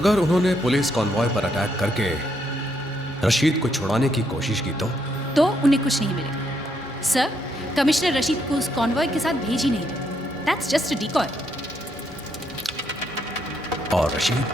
अगर उन्होंने police convoy पर अटैक करके रशीद को छुड़ाने की कोशिश की तो उन्हें कुछ नहीं मिलेगा। सर, कमिश्नर रशीद को उस कॉन्वॉय के साथ भेज ही नहीं रहे। That's just a decoy. और रशीद?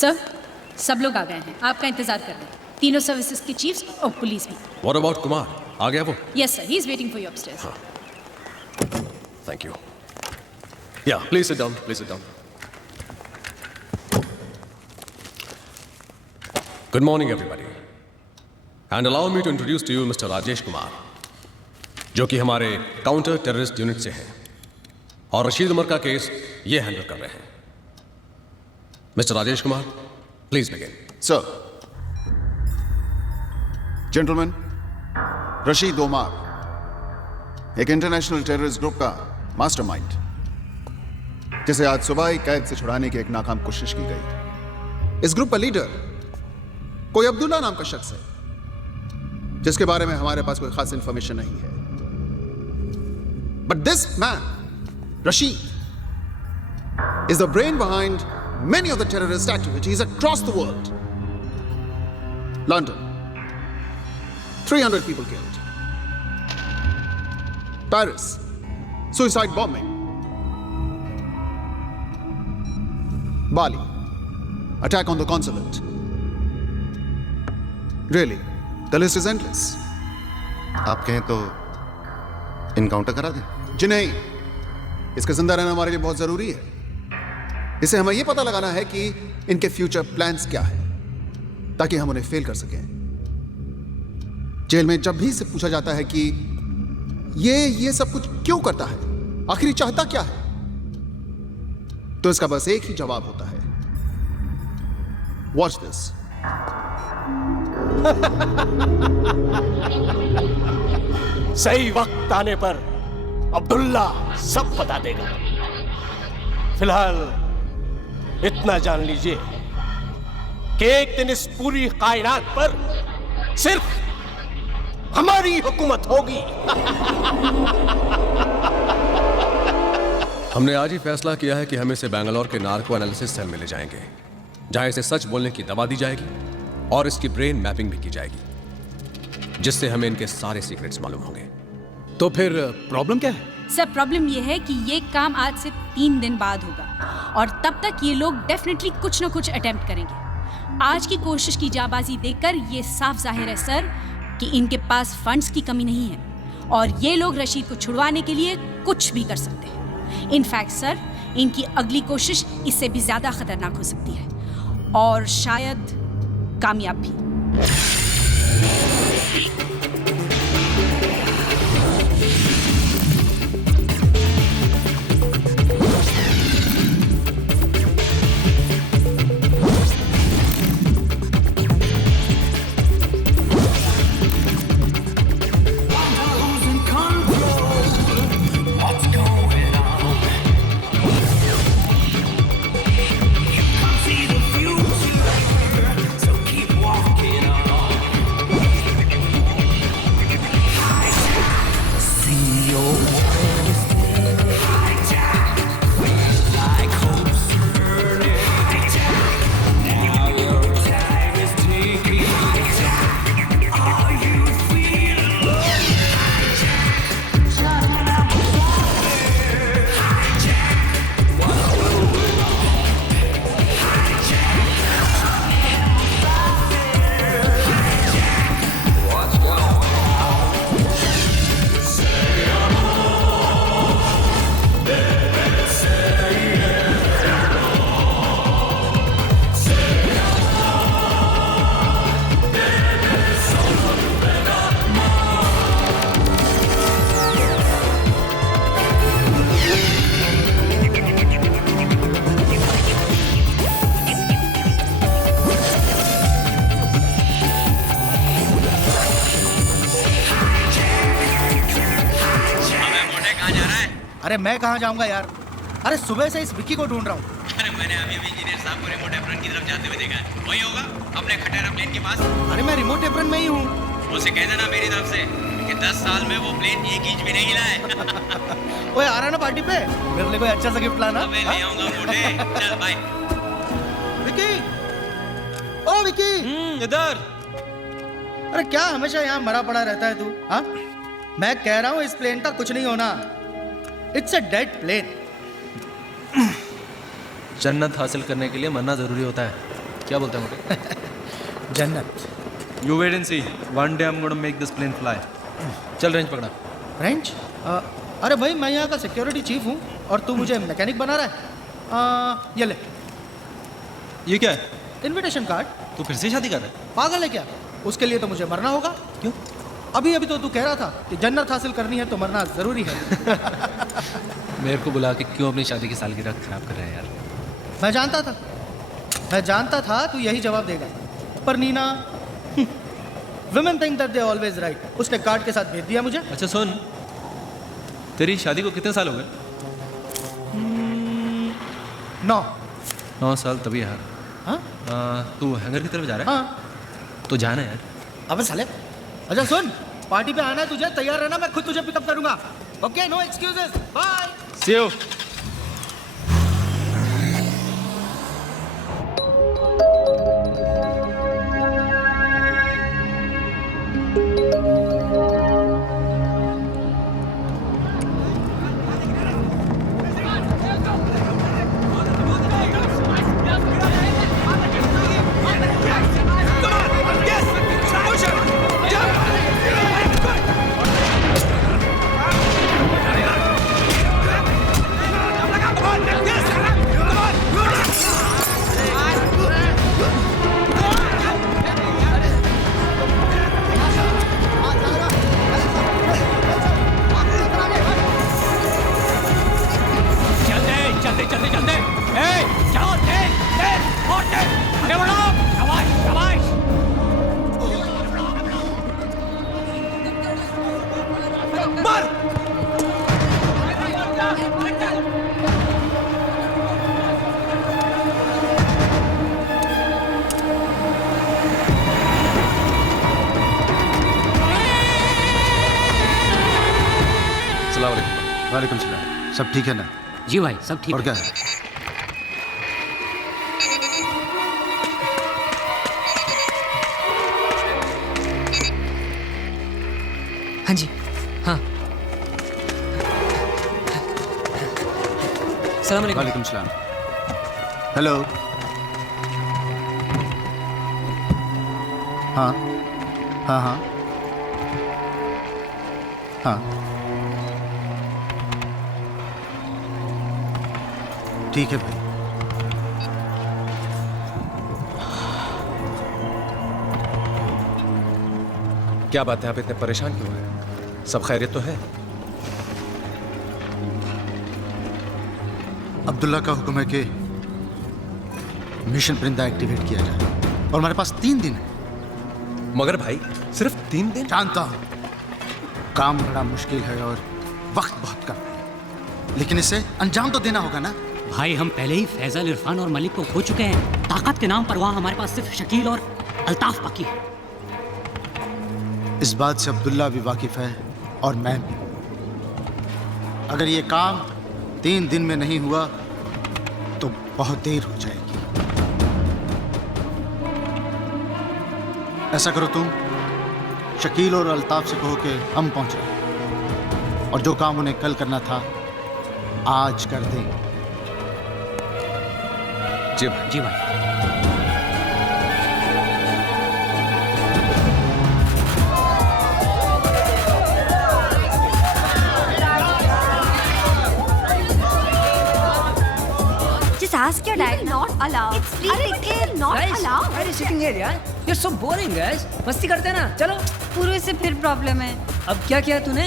सर, सब लोग आ गए हैं, आपका इंतजार कर रहे हैं। तीनों सर्विसेज के चीफ्स और पुलिस भी। What about Kumar? आ गया वो? Yes sir, he is waiting for you upstairs. Thank you. Yeah, please sit down. Please sit down. Good morning, everybody. And allow me to introduce to you Mr. Rajesh Kumar, जो कि हमारे counter terrorist unit से हैं और रशीद उमर का case ये handle कर रहे हैं। Mr. Rajesh Kumar, please begin. Sir. Gentlemen, Rashid Umar एक इंटरनेशनल टेररिस्ट ग्रुप का मास्टरमाइंड, जिसे आज सुबह ही कैद से छुड़ाने की एक नाकाम कोशिश की गई। इस ग्रुप का लीडर कोई अब्दुल्ला नाम का शख्स है, जिसके बारे में हमारे पास कोई खास इंफॉर्मेशन नहीं है। But this man, Rashid, is the brain behind many of the terrorist activities across the world. London, 300 people killed. Paris, suicide bombing. Bali, attack on the consulate. Really, the list is endless. आप कहें तो encounter करा दें? जी नहीं, इसका जिंदा रहना हमारे लिए बहुत जरूरी है। इसे हमें यह पता लगाना है कि इनके फ्यूचर प्लान्स क्या है, ताकि हम उन्हें फेल कर सकें। जेल में जब भी इसे पूछा जाता है कि ये सब कुछ क्यों करता है, आखिर चाहता क्या है, तो इसका बस एक ही जवाब होता है, वॉच दिस। सही वक्त आने पर अब्दुल्ला सब बता देगा। फिलहाल इतना जान लीजिए कि एक दिन इस पूरी कायनात पर सिर्फ हमारी हुकूमत होगी। हमने आज ही फैसला किया है कि हम इसे बेंगलोर के नार्को एनालिसिस सेल में ले जाएंगे, जहां इसे सच बोलने की दवा दी जाएगी और इसकी ब्रेन मैपिंग भी की जाएगी, जिससे हमें इनके सारे सीक्रेट्स मालूम होंगे। तो फिर प्रॉब्लम क्या है? सर प्रॉब्लम ये है कि ये काम आज से 3 दिन बाद होगा और तब तक ये लोग डेफिनेटली कुछ ना कुछ अटेम्प्ट करेंगे। आज की कोशिश की जाबाजी देखकर ये साफ जाहिर है सर कि इनके पास फंड्स की कमी नहीं है और ये लोग रशीद को छुड़वाने के लिए कुछ भी कर सकते हैं। इनफैक्ट सर, इनकी अगली कोशिश इससे भी ज़्यादा खतरनाक हो सकती है और शायद कामयाब भी। अरे मैं कहाँ जाऊंगा यार, अरे सुबह से इस विक्की को ढूंढ रहा हूँ। अरे मैंने अभी इंजीनियर साहब को रिमोट एप्रन की तरफ जाते हुए देखा है। वही होगा अपने खटेरा प्लेन के पास। अरे मैं रिमोट एप्रन में ही हूँ। उसे कह देना मेरी तरफ से कि 10 साल में वो प्लेन 1 इंच भी नहीं हिला है। ओए आ रहा ना पार्टी पे, मेरे लिए कोई अच्छा सा गिफ्ट लाना। मैं ले आऊंगा मोटे। चल बाय। विक्की, ओ विक्की, इधर। अरे क्या हमेशा यहाँ मरा पड़ा रहता है तू? हाँ, मैं कह रहा हूँ इस प्लेन का कुछ नहीं होना। It's a dead plane. जन्नत हासिल करने के लिए मरना जरूरी होता है। क्या बोलते हैं मोटे? जन्नत। You wait and see. One day I'm going to make this plane fly. चल रेंज पकड़ा। रेंज? अरे भाई मैं यहाँ का सिक्योरिटी चीफ हूँ और तू मुझे मैकेनिक बना रहा है। ये ले। ये क्या है? Invitation card. तू फिर से शादी कर रहा है? पागल है क्या? उसके लिए तो मुझे मरना होगा। क्यों? अभी तो तू कह रहा था कि जन्नत हासिल करनी है तो मरना जरूरी है। मेरे को बुला के क्यों अपनी शादी की सालगिरह खराब कर रहा है यार? मैं जानता था तू यही जवाब देगा, पर Nina women think that they always right। उसने कार्ड के साथ भेज दिया मुझे। अच्छा सुन, तेरी शादी को कितने साल हो गए? 9 साल। तभी यार। हाँ? तू हैंगर की तरफ जा रहा है? हाँ। तो जाना यार। अबे साले, अच्छा सुन, पार्टी पे आना है तुझे, तैयार रहना, मैं खुद तुझे पिकअप करूंगा। Okay, no excuses, bye. See you। वालेकुम सलाम। सब ठीक है ना? जी भाई सब ठीक और है। क्या है? हाँ जी, हाँ। अस्सलाम वालेकुम। वालेकुम सलाम। हेलो। हाँ हाँ हाँ हाँ, ठीक है भाई। क्या बात है, आप इतने परेशान क्यों हैं? सब खैरियत तो है? अब्दुल्ला का हुक्म है कि मिशन परिंदा एक्टिवेट किया जाए और हमारे पास 3 दिन है। मगर भाई सिर्फ 3 दिन? जानता हूं काम बड़ा मुश्किल है और वक्त बहुत कम है, लेकिन इसे अंजाम तो देना होगा ना। भाई हम पहले ही फैजल, इरफान और मलिक को खो चुके हैं। ताकत के नाम पर वहाँ हमारे पास सिर्फ शकील और अल्ताफ बाकी है। इस बात से अब्दुल्ला भी वाकिफ है और मैं भी। अगर ये काम 3 दिन में नहीं हुआ तो बहुत देर हो जाएगी। ऐसा करो तुम शकील और अल्ताफ से कहो कि हम पहुंच रहे हैं और जो काम उन्हें कल करना था आज कर दें। जी भाई। जी भाई। Just ask your dad. Not allowed. It's free ticket. Not allowed. Why are you sitting here, यार? You're so boring, guys. मस्ती करते हैं ना, चलो। पूर्व से फिर प्रॉब्लम है। अब क्या किया तूने?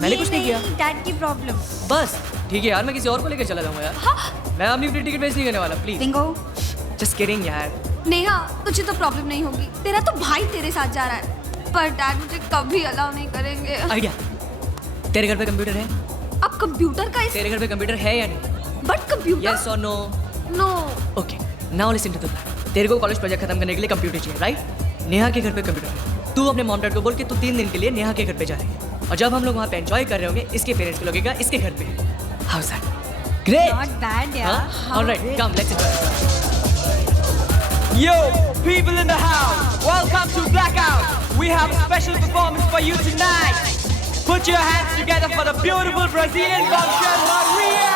मैंने कुछ नहीं किया। डैड की प्रॉब्लम। बस ठीक है यार, मैं किसी और को लेकर चला जाऊंगा यार। हाँ? मैं अपनी फ्री टिकट वेस्ट नहीं करने वाला, प्लीज। बिंगो। जस्ट किडिंग यार। नेहा, तुझे तो प्रॉब्लम नहीं होगी। तेरा तो भाई तेरे साथ जा रहा है, पर डैड मुझे कभी अलाउ नहीं करेंगे। आइडिया। तेरे घर पे कंप्यूटर है? अब कंप्यूटर का तेरे घर पे कंप्यूटर है या नहीं? But computer. यस और no? No. Okay, now listen to the plan. तेरे को कॉलेज प्रोजेक्ट खत्म करने के लिए कंप्यूटर चाहिए, राइट? नेहा के घर पे कंप्यूटर है। तू अपने मॉम डैड को बोल के तू 3 दिन के लिए नेहा के घर पे जा रही है, और जब हम लोग वहाँ पे एंजॉय कर रहे होंगे, इसके पेरेंट्स को लगेगा इसके घर पे। How is that? Great. Not bad, यार। Alright, come let's enjoy. Yo, people in the house, welcome to Blackout. We have a special performance for you tonight. Put your hands together for the beautiful Brazilian bombshell Maria.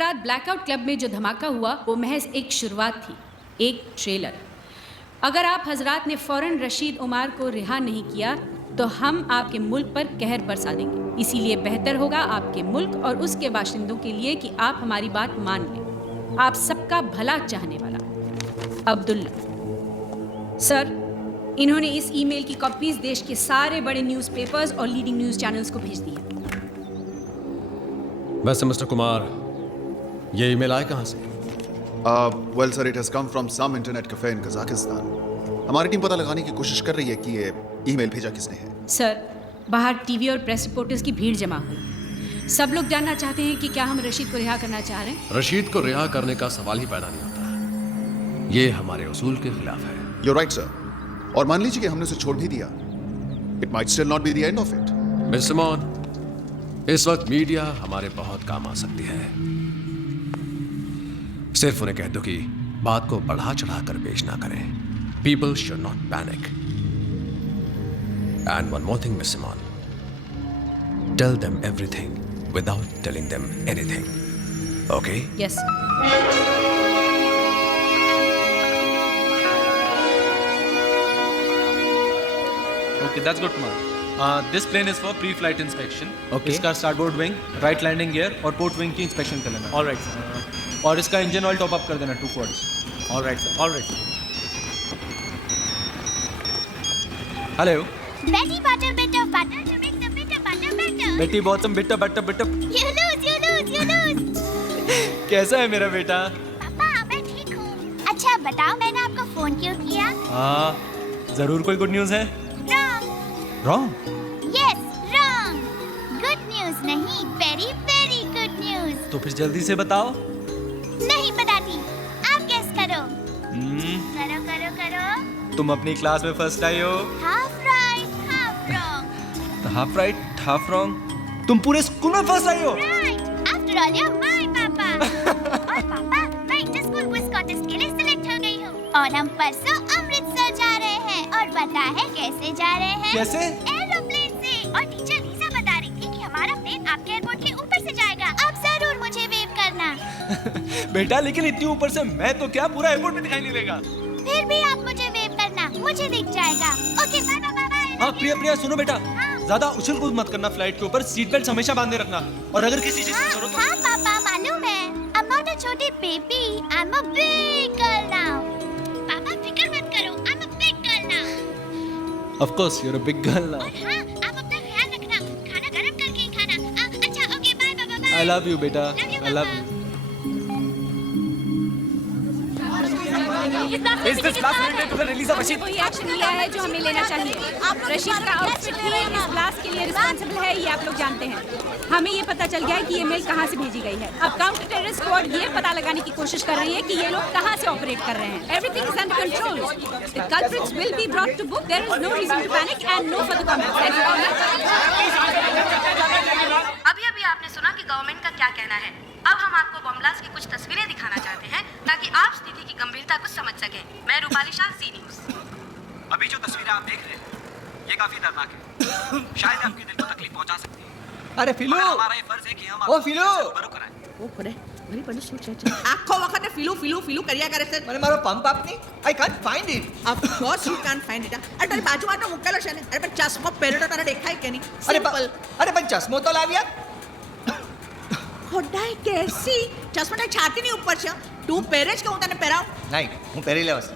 कल रात blackout club में जो धमाका हुआ वो महज एक शुरुआत थी, एक ट्रेलर। अगर आप हजरात ने फौरन रशीद उमर को रिहा नहीं किया तो हम आपके मुल्क पर कहर बरसा देंगे। इसीलिए बेहतर होगा आपके मुल्क और उसके बाशिंदों के लिए कि आप हमारी बात मान लें। आप सबका भला चाहने वाला अब्दुल्ला। सर, इन्होंने इस ईमेल की कॉपीज देश के सारे बड़े न्यूज़पेपर्स और लीडिंग न्यूज़ चैनल्स को भेज दी है। वैसे मिस्टर कुमार, ये ईमेल आया कहाँ से? Well sir, it has come from some internet cafe in Kazakhstan. हमारी टीम पता लगाने की कोशिश कर रही है कि ये ईमेल भेजा किसने है। सर, बाहर टीवी और प्रेस रिपोर्टर्स की भीड़ जमा हुई। सब लोग जानना चाहते हैं कि क्या हम रशीद को रिहा करना चाह रहे हैं। रशीद को रिहा करने का सवाल ही पैदा नहीं होता। ये हमारे उसूल के खिलाफ है। You're right, sir. और मान लीजिए कि हमने उसे छोड़ भी दिया, It might still not be the end of it. Miss Simone, इस वक्त मीडिया हमारे बहुत काम आ सकती है। सिर्फ उन्हें कह दो कि बात को बढ़ा चढ़ा कर पेश ना करें। People should not panic. And one more thing, Miss Simon. Tell them everything without telling them anything. Okay? Yes. Okay, that's good, Kumar. This plane is for pre-flight inspection. Okay. इसका starboard wing, right landing gear और port wing की inspection कर लेना. All right, sir. और इसका engine oil top up कर देना 2 quarts. All right, sir. All right, sir. Hello. Betty butter, bitter butter to make the bitter butter better. Betty bottom bitter butter bitter. You lose, you lose, you lose. कैसा है मेरा बेटा? पापा, मैं ठीक हूँ। अच्छा बताओ, मैंने आपको फोन क्यों किया? हाँ, जरूर कोई गुड न्यूज़ है? Wrong. Wrong? Yes, wrong. Good news नहीं, very very good news. तो फिर जल्दी से बताओ। नहीं बताती, आप guess करो। करो करो करो। तुम अपनी क्लास में फर्स्ट आई हो। Half right, half wrong. Half right, half wrong. तुम पूरे स्कूल में फर्स्ट आई हो। Right. After all, you're my papa. और पापा, मैं इंटर स्कूल क्विज कॉन्टेस्ट के लिए सिलेक्ट हो गई हूँ और हम परसों अमृतसर जा रहे हैं। और पता है कैसे जा रहे हैं? कैसे? एरोप्लेन से। और टीचर लीजा बता रही थी कि हमारा प्लेन आपके एयरपोर्ट के ऊपर से जाएगा। आप जरूर मुझे वेव करना। बेटा, लेकिन इतनी ऊपर से मैं तो क्या पूरा एयरपोर्ट में दिखाई नहीं देगा। फिर भी आप मुझे वेव करना, मुझे दिख जाएगा। Okay, bye bye bye. हाँ प्रिया प्रिया, सुनो बेटा, ज्यादा उछल कूद मत करना फ्लाइट के ऊपर। सीट बेल्ट हमेशा बांधे रखना। और अगर किसी चीज की जरूरत हो। हाँ पापा, मालूम है। I'm not a छोटी baby, I'm a big girl now. पापा फिक्र मत करो, I'm a big girl now. Of course, you're a big girl now. और हाँ, आप अपना ख्याल रखना, खाना गरम करके ही खाना। अच्छा, okay, bye bye bye. I love you बेटा, I love you. Is this blast related to the release of Rashid? कोई एक्शन लिया है जो हमें लेना चाहिए। रशीद का आउटफिट ही इस ब्लास्ट के लिए रिस्पॉन्सिबल है, ये आप लोग जानते हैं। हमें ये पता चल गया है कि ये मेल कहाँ से भेजी गई है। अब काउंटर टेररिस्ट स्क्वाड ये पता लगाने की कोशिश कर रही है कि ये लोग कहाँ से ऑपरेट कर रहे हैं। Everything is under control. The culprits will be brought to book. There is no reason to panic and no further comments. अभी आपने सुना कि गवर्नमेंट का क्या कहना है। अब हम आपको बम ब्लास्ट की कुछ तस्वीरें दिखाना चाहते हैं ताकि आप स्थिति की गंभीरता को समझ सकें। मैं रूपाली शाह, सी न्यूज़। अभी जो तस्वीरें आप देख रहे हैं ये काफी दर्दनाक है। शायद आपके दिल को तकलीफ पहुंचा सकती है। अरे फिलू, हमारा ये फर्ज है कि हम ओ फिलू, रूबरू कराएं। ओ खड़े भली पड़ी सोच है। आखो वखत फिलू फिलू फिलू करिया करे છે મને મારો પંપ આપની I can't find it. Of course you can't find it. અરે તારી બાજુમાં તો મુકેલો છે ને. અરે પણ ચશ્મો પહેરેલો તારે દેખાય કે નહીં? અરે પણ ચશ્મો તો લાવ્યા. ખોડાઈ કેસી ચશ્મા તારી છાતીની ઉપર છે. તું પહેરે જ કે હું તને પહેરાવ? નહીં, હું પહેરી લેવસ.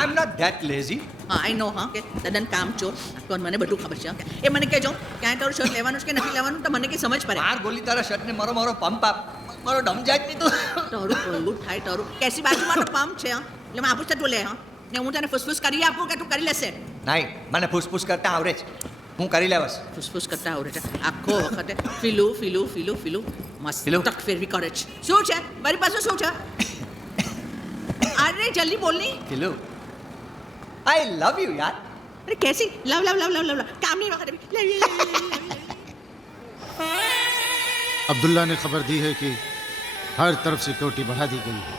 I'm not that lazy. હા આઈ નો હા કે તદન કામચોર. કોણ મને બધું ખબર છે. એ મને કહેજો ક્યાં તારું શર્ટ લેવાનું છે કે નથી લેવાનું તો મને કે સમજ પડે. માર ગોલી તારા શર્ટને મારો પંપ આપ. મારો દમ જાય જ નહીં તો. તારું કોલું થાય તારું. કેસી બાજુમાં તો પંપ છે. એટલે હું આપું તું લે હા. ને હું તને ફુસફુસ કરી આપું કે તું કરી લેશે? નહીં, મને ફૂસફૂસ કરતા આવડે છે. હું કરી લેવસ. ફુસફુસ કરતા આવડે છે. આખો વખતે ફીલુ ફીલુ ફીલુ ફીલુ મસ્ત તક ફેરવી કરે છે. શું છે મારી પાસે શું છે? અરે જલ્દી બોલ ની. ફીલુ, I love you यार. अरे कैसी love love love love love काम नहीं वक्त अब्दुल्ला ने खबर दी है कि हर तरफ सिक्योरिटी बढ़ा दी गई है,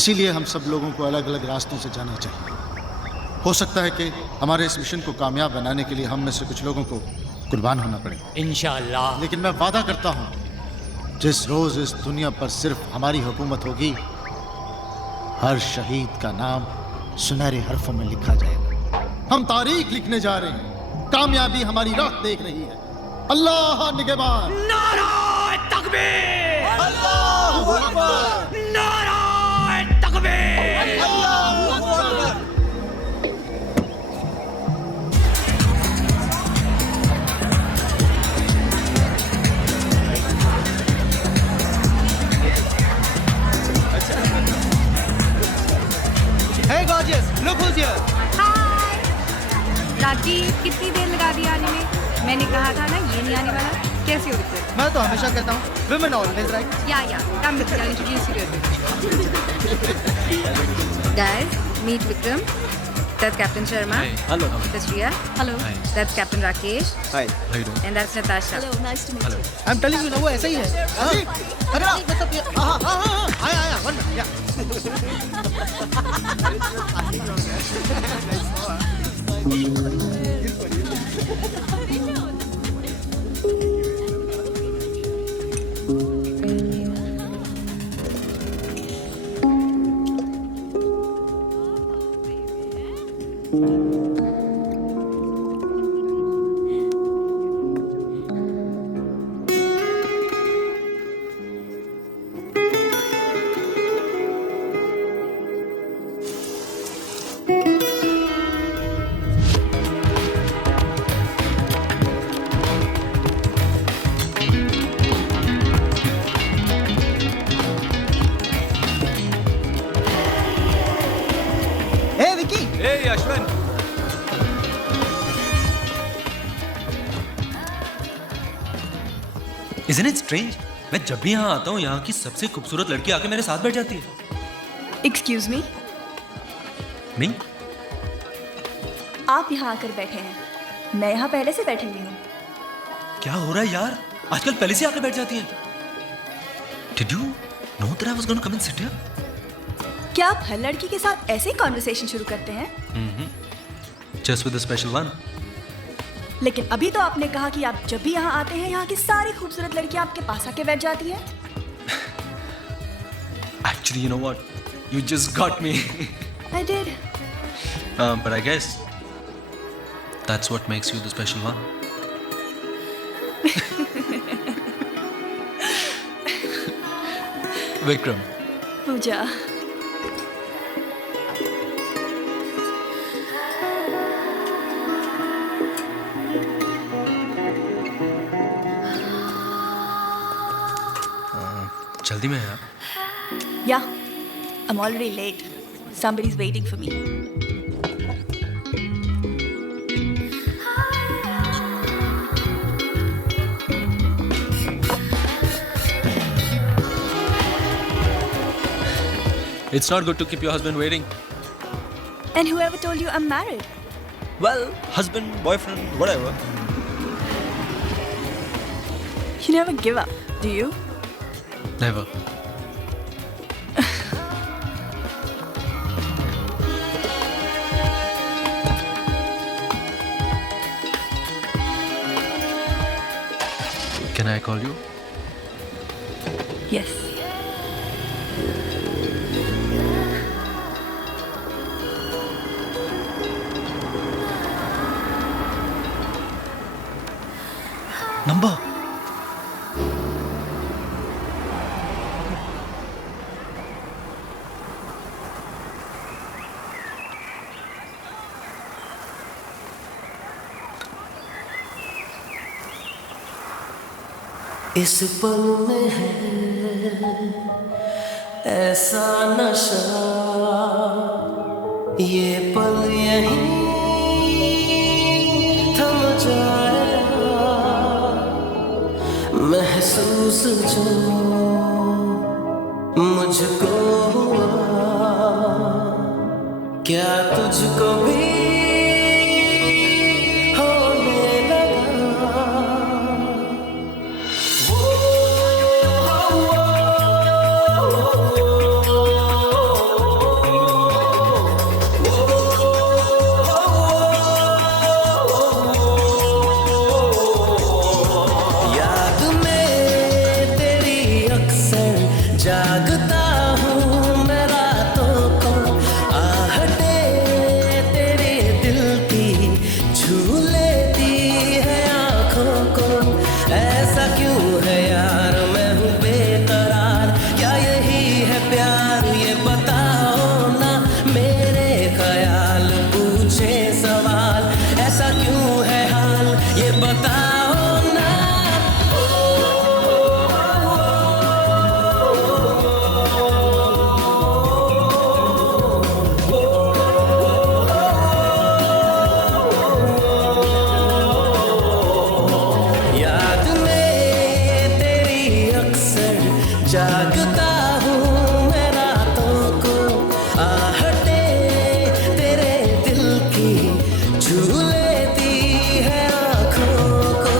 इसीलिए हम सब लोगों को अलग अलग रास्तों से जाना चाहिए। हो सकता है कि हमारे इस मिशन को कामयाब बनाने के लिए हम में से कुछ लोगों को कुर्बान होना पड़े इंशाअल्लाह। लेकिन मैं वादा करता हूँ जिस रोज इस दुनिया पर सिर्फ हमारी हुकूमत होगी, हर शहीद का नाम सुनहरे हरफों में लिखा जाएगा। हम तारीख लिखने जा रहे हैं, कामयाबी हमारी राह देख रही है। अल्लाह निगहबान। नाराए तकबीर! अल्लाहू अकबर! नाराए तकबीर! Allahu Akbar! Hey gorgeous, look who's here. हाय राजीव, कितनी देर लगा दी आने में? मैंने कहा था ना ये नहीं आने वाला। कैसे हो विक्रम? मैं तो हमेशा कहता हूँ women always right. Yeah, come Vicky, I'll introduce you to Guys, meet Vikram. That's Captain Sharma. Hello. That's Riya. Hello. That's Captain Rakesh. Hi. How you doing? And that's Natasha. Hello, nice to meet you. I'm telling you ना, वो ऐसा ही है. हाँ? अगर आप मतलब ये हाँ आया वन या Hey Ashwin. Isn't it strange? मैं जब भी यहाँ आता हूँ, यहाँ की सबसे खूबसूरत लड़की आके मेरे साथ बैठ जाती है। Excuse me? नहीं? आप यहाँ आकर बैठे हैं, मैं यहाँ पहले से बैठी हुई हूँ। क्या हो रहा है यार? आजकल पहले से आके बैठ जाती है। Did you know that I was going to come and sit here? क्या आप हर लड़की के साथ ऐसे ही कॉन्वर्सेशन शुरू करते हैं? Just with a special one. लेकिन अभी तो आपने कहा कि आप जब भी यहाँ आते हैं, यहाँ की सारी खूबसूरत लड़कियाँ आपके पास आके बैठ जाती हैं। Actually, you know what? You just got me. I did. But I guess that's what makes you the special one. Vikram. पूजा। जल्दी में यार। Yeah, I'm already late. Somebody's waiting for me. It's not good to keep your husband waiting. And whoever told you I'm married? Well, husband, boyfriend, whatever. You never give up, do you? Never. Can I call you? Yes. Number. इस पल में है ऐसा नशा, ये पल यहीं थम जाएगा, महसूस जो मुझको हुआ, क्या तुझको भी को। ऐसा क्यों है यार मैं हूँ बेकरार, क्या यही है प्यार ये बताओ ना। मेरे ख्याल पूछे सवाल, ऐसा क्यों है हाल ये बताओ ना। याद में तेरी अक्सर जागता हूँ मैं रातों को, आहटे तेरे दिल की छू लेती है आँखों को।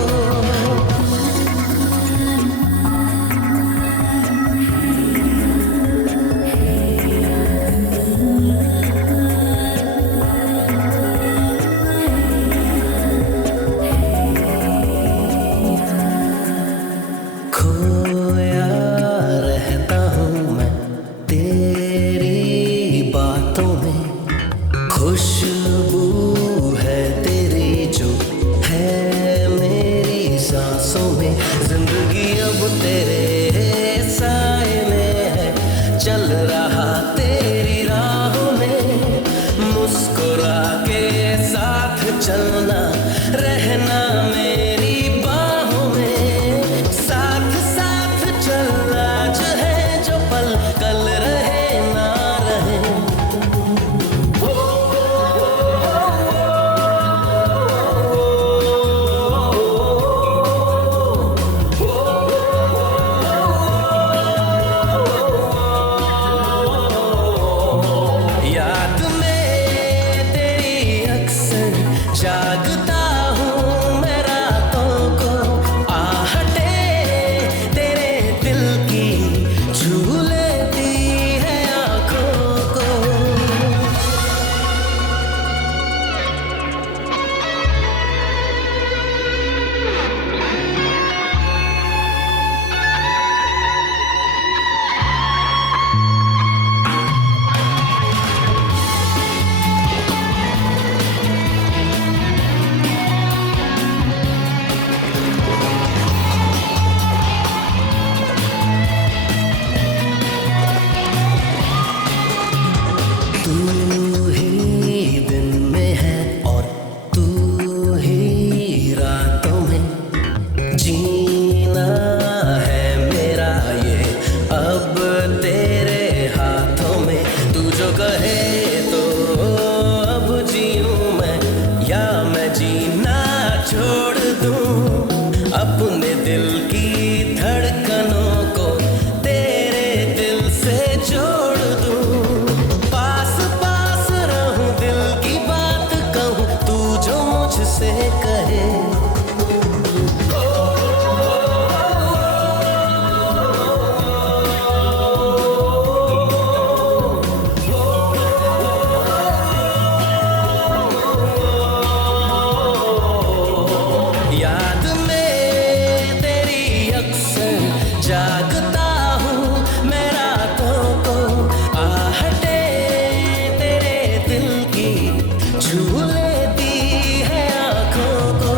खोया रहता हूँ मैं तेरी बातों में, खुशबू है तेरी जो है मेरी सांसों में। जिंदगी अब तेरे साए में है, चल रहा तेरी राहों में। मुस्कुरा के साथ चलना, रहना मेरी बाहों में। साथ साथ चलना जो है जो पल कल रहे ना रहे। याद में तेरी अक्सर जागता हूँ मैं रातों को, आहटे तेरे दिल की छू लेती है आँखों को। तू ही दिन में है और तू ही रातों में, जीना है मेरा ये अब तेरे हाथों में। तू जो कहे तो अब जीऊं मैं, या मैं जीना छोड़ दूं। अपने दिल की धड़कनों को तेरे दिल से जोड़ दूं। पास पास रहूं, दिल की बात कहूं, तू जो मुझसे कहे। याद में तेरी अक्सर जागता हूँ मैं रातों को, आहटे तेरे दिल की छू लेती है आँखों को।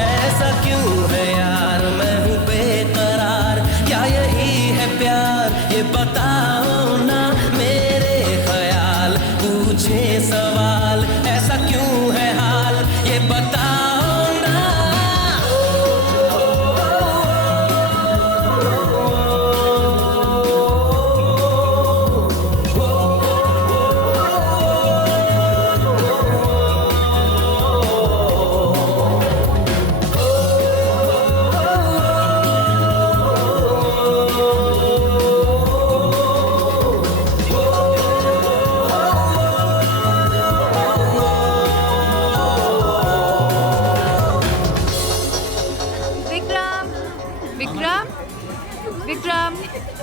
ऐसा क्यों है यार मैं हूँ बेकरार, क्या यही है प्यार ये बताओ ना। मेरे ख्याल पूछे सवाल, ऐसा क्यों है हाल ये बताओ ना।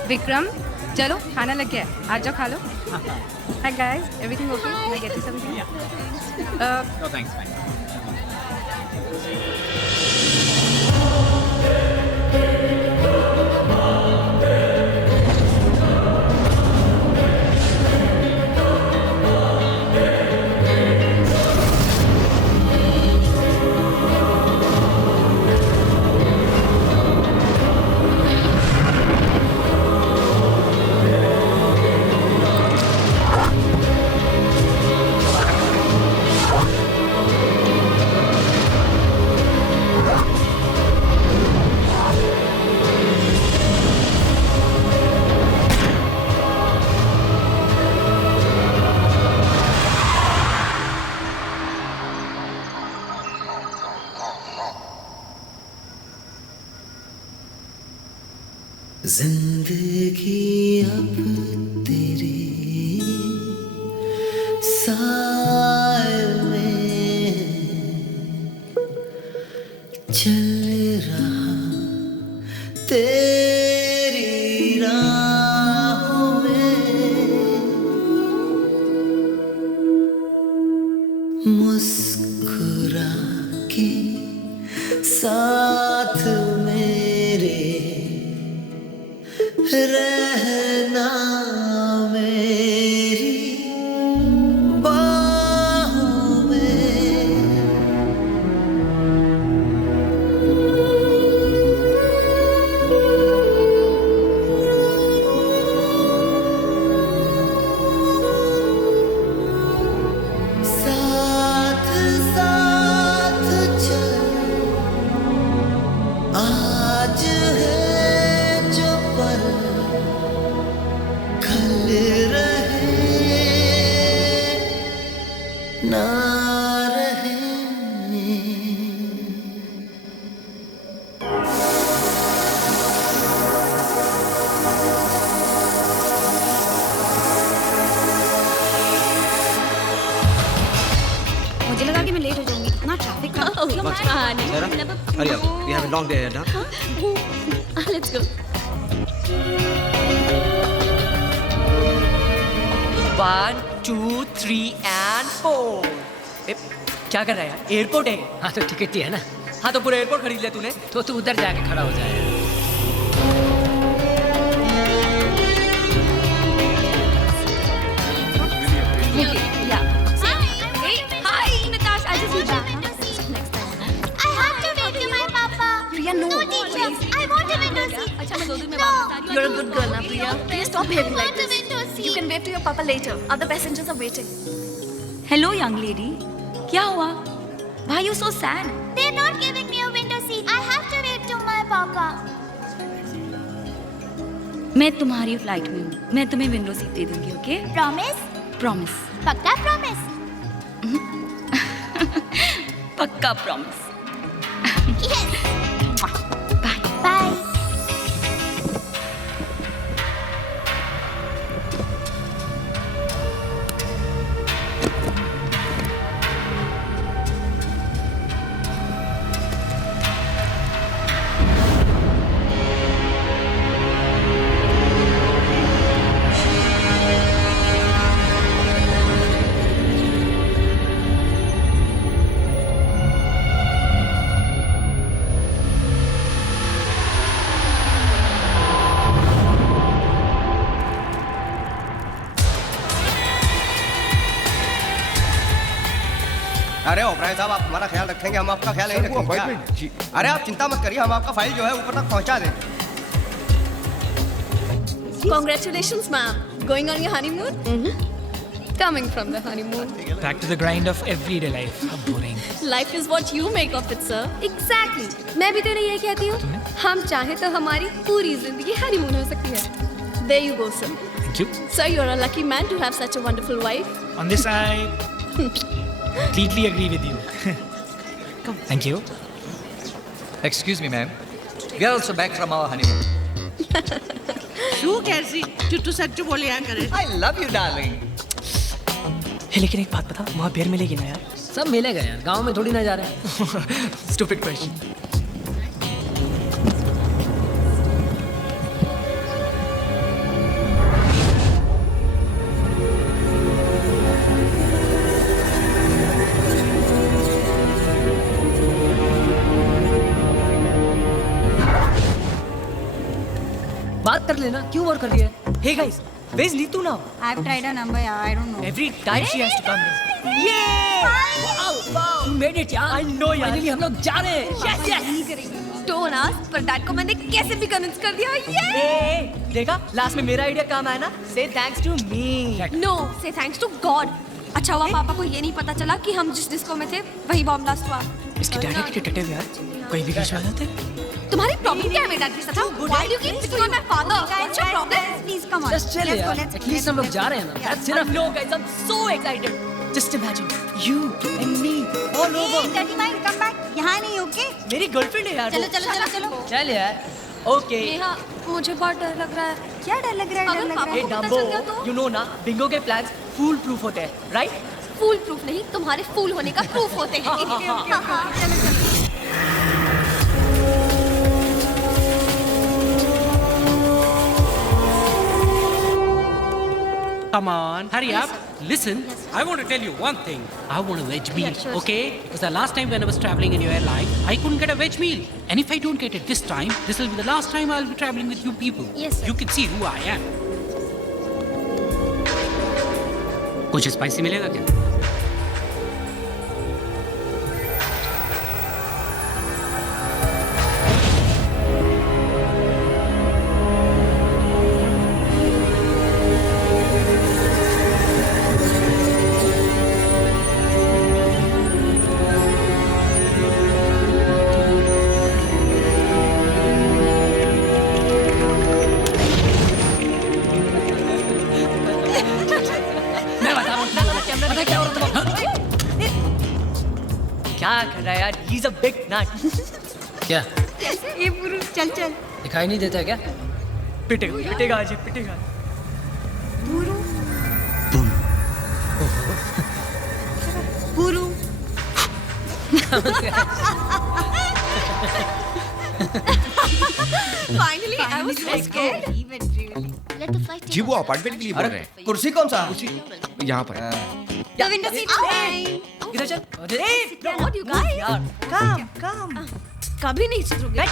विक्रम चलो खाना लग गया है, आ जाओ खा लो। Hi guys, everything okay? मैं get you something? No thanks, fine. जिंदगी अब तेरे साए में चल रहा तेरी राहों में मुस्कुरा के साथ मेरे रहना मेरी बाहों में। साथ साथ चल आज है जो पल कल रहे ना रहे। मुझे लगा कि मैं लेट हो जाऊंगी, इतना ट्रैफिक था। Hurry up. We have a long day ahead, huh? Let's go. 1, 2, 3 and 4। क्या कर रहा है यार? एयरपोर्ट है। हाँ तो टिकट ही है ना। हाँ तो पूरा एयरपोर्ट खरीद लिया तूने? तो तू उधर जाके खड़ा हो जाए। Hi, Natasha. I just did that. I have to wait to my papa. Priya, no. No, teacher. I want a window seat. अच्छा मैं 2 दिन में वापस आ रही हूँ। You're a good girl now, Priya. Priya, stop behaving like this. You can wave to your papa later. Other passengers are waiting. Hello young lady, क्या हुआ? Why you so sad? They're not giving me a window seat. I have to wait to my papa. मैं तुम्हारी flight में हूँ, मैं तुम्हें window seat दे दूंगी, okay? Promise? Promise. पक्का promise? पक्का प्रॉमिस। Yes. बाय। Bye. अरे ओबराय साहब, आप हमारा ख्याल रखेंगे, हम आपका ख्याल नहीं रखेंगे क्या? अरे आप चिंता मत करिए, हम आपका फाइल जो है ऊपर तक पहुंचा देंगे। Congratulations, ma'am. Going on your honeymoon? Coming from the honeymoon. Back to the grind of everyday life. How boring. Life is what you make of it, sir. Exactly. मैं भी तेरे ये कहती हूँ, हम चाहे तो हमारी पूरी जिंदगी हनीमून हो सकती है। There you go, sir. Thank you. Sir, you're a lucky man to have such a wonderful wife. On this, I completely agree with you. Thank you. Excuse me, ma'am. We are also back from our honeymoon. तू कैसी चुट्टू सच्चू बोले यहाँ करे? I love you, darling. हे लेकिन एक बात बता, वहाँ बियर मिलेगी ना यार? सब मिलेगा यार, गांव में थोड़ी ना जा रहे हैं। Stupid question. बात कर लेना, क्यों और कर रही है? Hey guys, where's Neetu now? I've tried her number, yeah, I don't know. Every time she has to come. Wow, you made it यार। I know यार। Finally हम लोग जा रहे हैं। Yes, yes। Don't ask, पर डैड को मैंने कैसे भी कन्विंस कर दिया। Hey, देखा? लास्ट में मेरा आइडिया काम आया ना? Say thanks to me. No, say thanks to God. अच्छा हुआ पापा को ये नहीं पता चला कि हम जिस डिस्को में थे वही बॉम्ब ब्लास्ट हुआ। इसके डैडी के डिटेक्टिव यार, कोई भी बीच में आ जाते। तुम्हारी प्रॉब्लम क्या है मेरे डैड के साथ? Why do you keep picking on my father? What's your problem? Please come on. Just chill यार। At least हम लोग जा रहे हैं ना। That's enough. No guys, I'm so excited. Just imagine you and me all over. Daddy, come back. यहाँ नहीं, okay? मेरी गर्लफ्रेंड है यार। चलो चलो चलो चलो। चल यार। ओके नेहा, मुझे बहुत डर लग रहा है। क्या डर लग रहा है? ए डम्बो, यू नो ना, बिंगो के प्लान्स फूल प्रूफ होते हैं, राइट? फूल प्रूफ नहीं, तुम्हारे फूल होने का प्रूफ होते हैं। Come on, hurry up. Listen, I want to tell you one thing. I want a veg meal, okay? Because the last time when I was traveling in your airline, I couldn't get a veg meal. And if I don't get it this time, this will be the last time I'll be traveling with you people. Yes, sir. You can see who I am. कुछ spicy मिलेगा क्या? क्या कर रहा है यार? He's a big nut. क्या ये पुरुष चल चल। दिखाई नहीं देता क्या? पिटेगा आज, पिटेगा। पुरु। Finally, I was so scared. जी वो अपार्टमेंट के लिए बोल रहे हैं। कुर्सी कौन सा? यहाँ पर। The window seat. इधर चल। Sit down, you guys. Come, come. कभी नहीं सुधरोगे।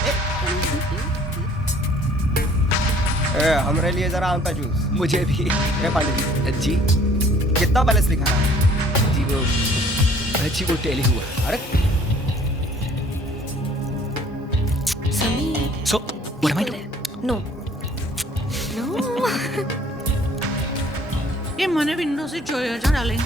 हमारे लिए जरा आम का जूस। मुझे भी। पांडे जी कितना बैलेंस लिखा है? जी वो टेली हुआ। अरे Sameer. So what am I doing? No. No. ये मैंने विंडो से जोया जा डाले।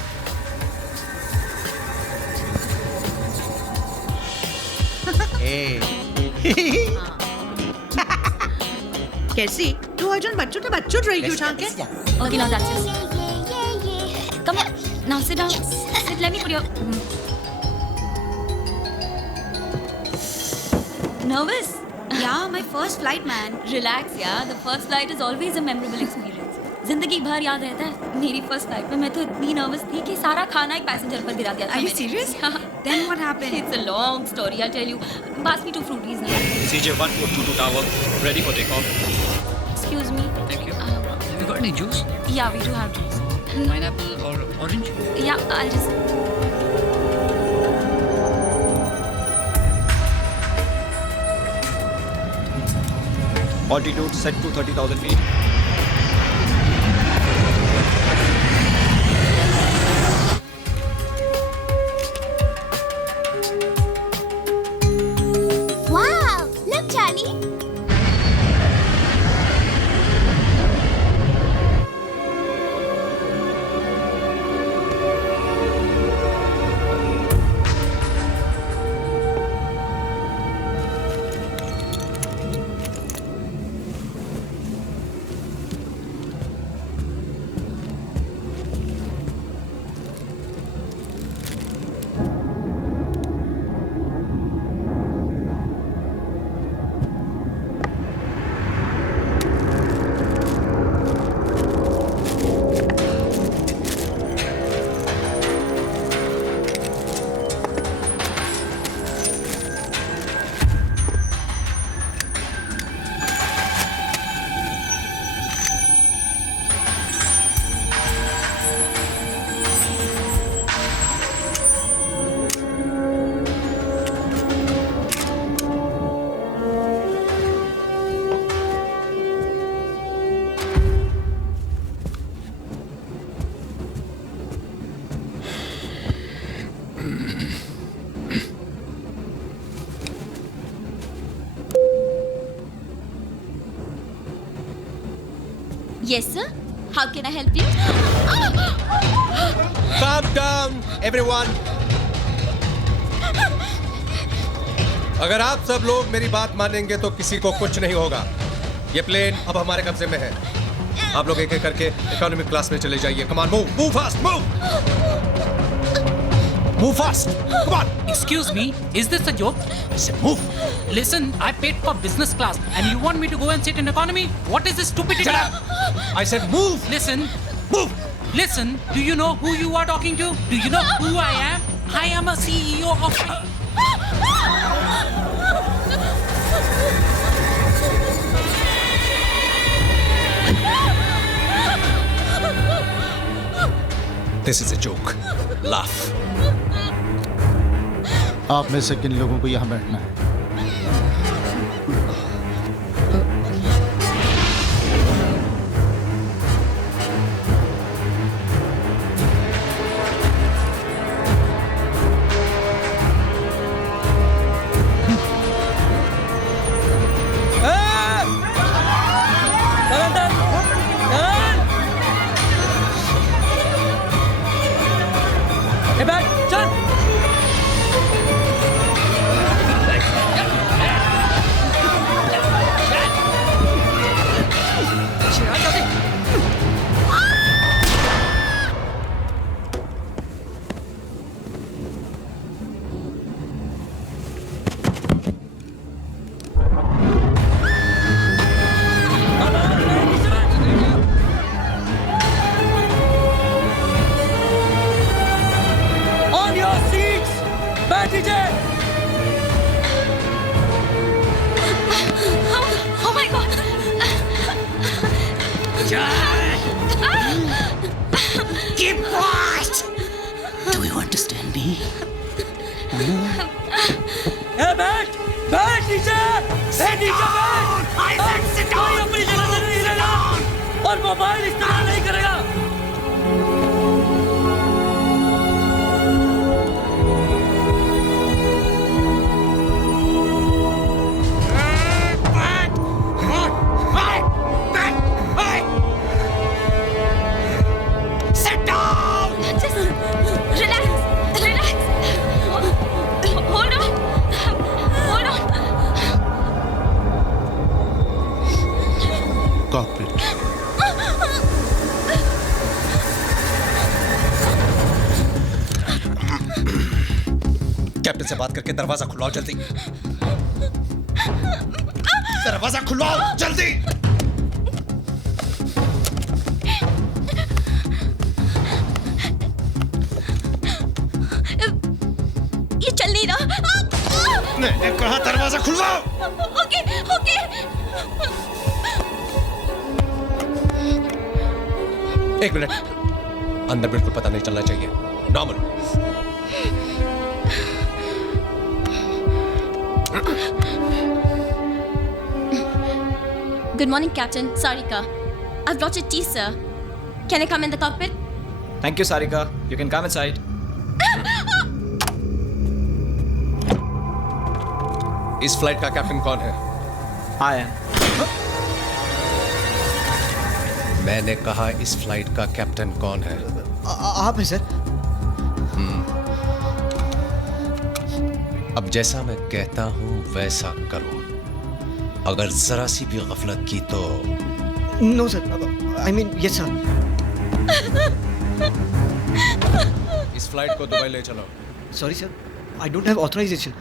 कैसी? तू अर्जुन बच्चों रही क्यों छान के? Okay, now that's it. Come on, now sit down. Sit, let me put your... Nervous? Yeah, my first flight, man. Relax, yeah. The first flight is always a memorable experience. जिंदगी भर याद रहता है। मेरी फर्स्ट फ्लाइट में मैं तो इतनी नर्वस थी कि सारा खाना एक पैसेंजर पर गिरा दिया था। Are you serious? Then what happened? It's a long story. I'll tell you. Pass me 2 fruities now. CJ1422 tower ready for takeoff. Excuse me. Thank you. Have you got any juice? Yeah, we do have juice. Pineapple or orange? Yeah, I'll just... Altitude set to 30,000 feet. Wow! Look, Charlie. Yes, sir. How can I help you? Calm down, everyone. अगर आप सब लोग मेरी बात मानेंगे तो किसी को कुछ नहीं होगा। ये प्लेन अब हमारे कब्जे में है। आप लोग एक एक करके इकोनॉमिक क्लास में चले जाइए। Come on, move fast, move. Move fast. Come on. Excuse me, is this a joke? I said move. Listen, I paid for business class and you want me to go and sit in economy? What is this stupidity? Shut up. I said move. Listen. Move. Listen, do you know who you are talking to? Do you know who I am? I am a CEO of... This is a joke. Laugh. आप में से किन लोगों को यहाँ बैठना है? Captain से बात करके दरवाजा खुलवाओ जल्दी। दरवाजा खुलवाओ जल्दी। ये चल नहीं रहा। मैंने कहा दरवाजा खुलवाओ। Okay okay. एक मिनट, अंदर बिल्कुल पता नहीं चलना चाहिए। Normal. Good morning, Captain. Sarika. I've brought your tea, sir. Can I come in the cockpit? Thank you, Sarika. You can come inside. इस फ्लाइट का कैप्टन कौन है? I am. मैंने कहा इस फ्लाइट का कैप्टन कौन है? आप हैं सर। अब जैसा मैं कहता हूं वैसा करो। अगर जरा सी भी गफलत की तो no sir, I mean yes sir. इस फ्लाइट को दुबई ले चलो। Sorry sir, I don't have authorisation.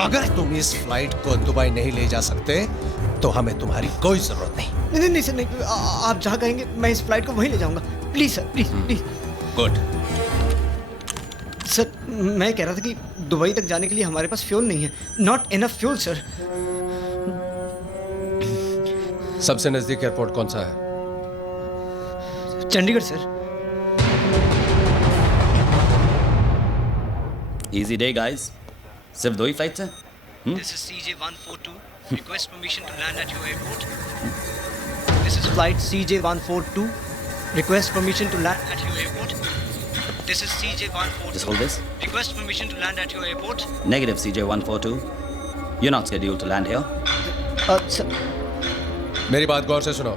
अगर तुम इस फ्लाइट को दुबई नहीं ले जा सकते तो हमें तुम्हारी कोई जरूरत नहीं। नहीं सर, नहीं। आप जहाँ कहेंगे मैं इस फ्लाइट को वहीं ले जाऊंगा। Please sir, please please. Good. Sir, मैं कह रहा था कि दुबई तक जाने के लिए हमारे पास फ्यूल नहीं है। Not enough fuel sir. सबसे नजदीक एयरपोर्ट कौन सा है? Chandigarh sir. Easy day, guys. सिर्फ 2 ही फ्लाइट्स हैं? This is CJ142. Request permission to land at your airport. This is flight CJ142. Request permission to land at your airport. This is CJ142. Just hold this. Request permission to land at your airport. Negative, CJ142. You're not scheduled to land here. Sir. मेरी बात गौर से सुनो।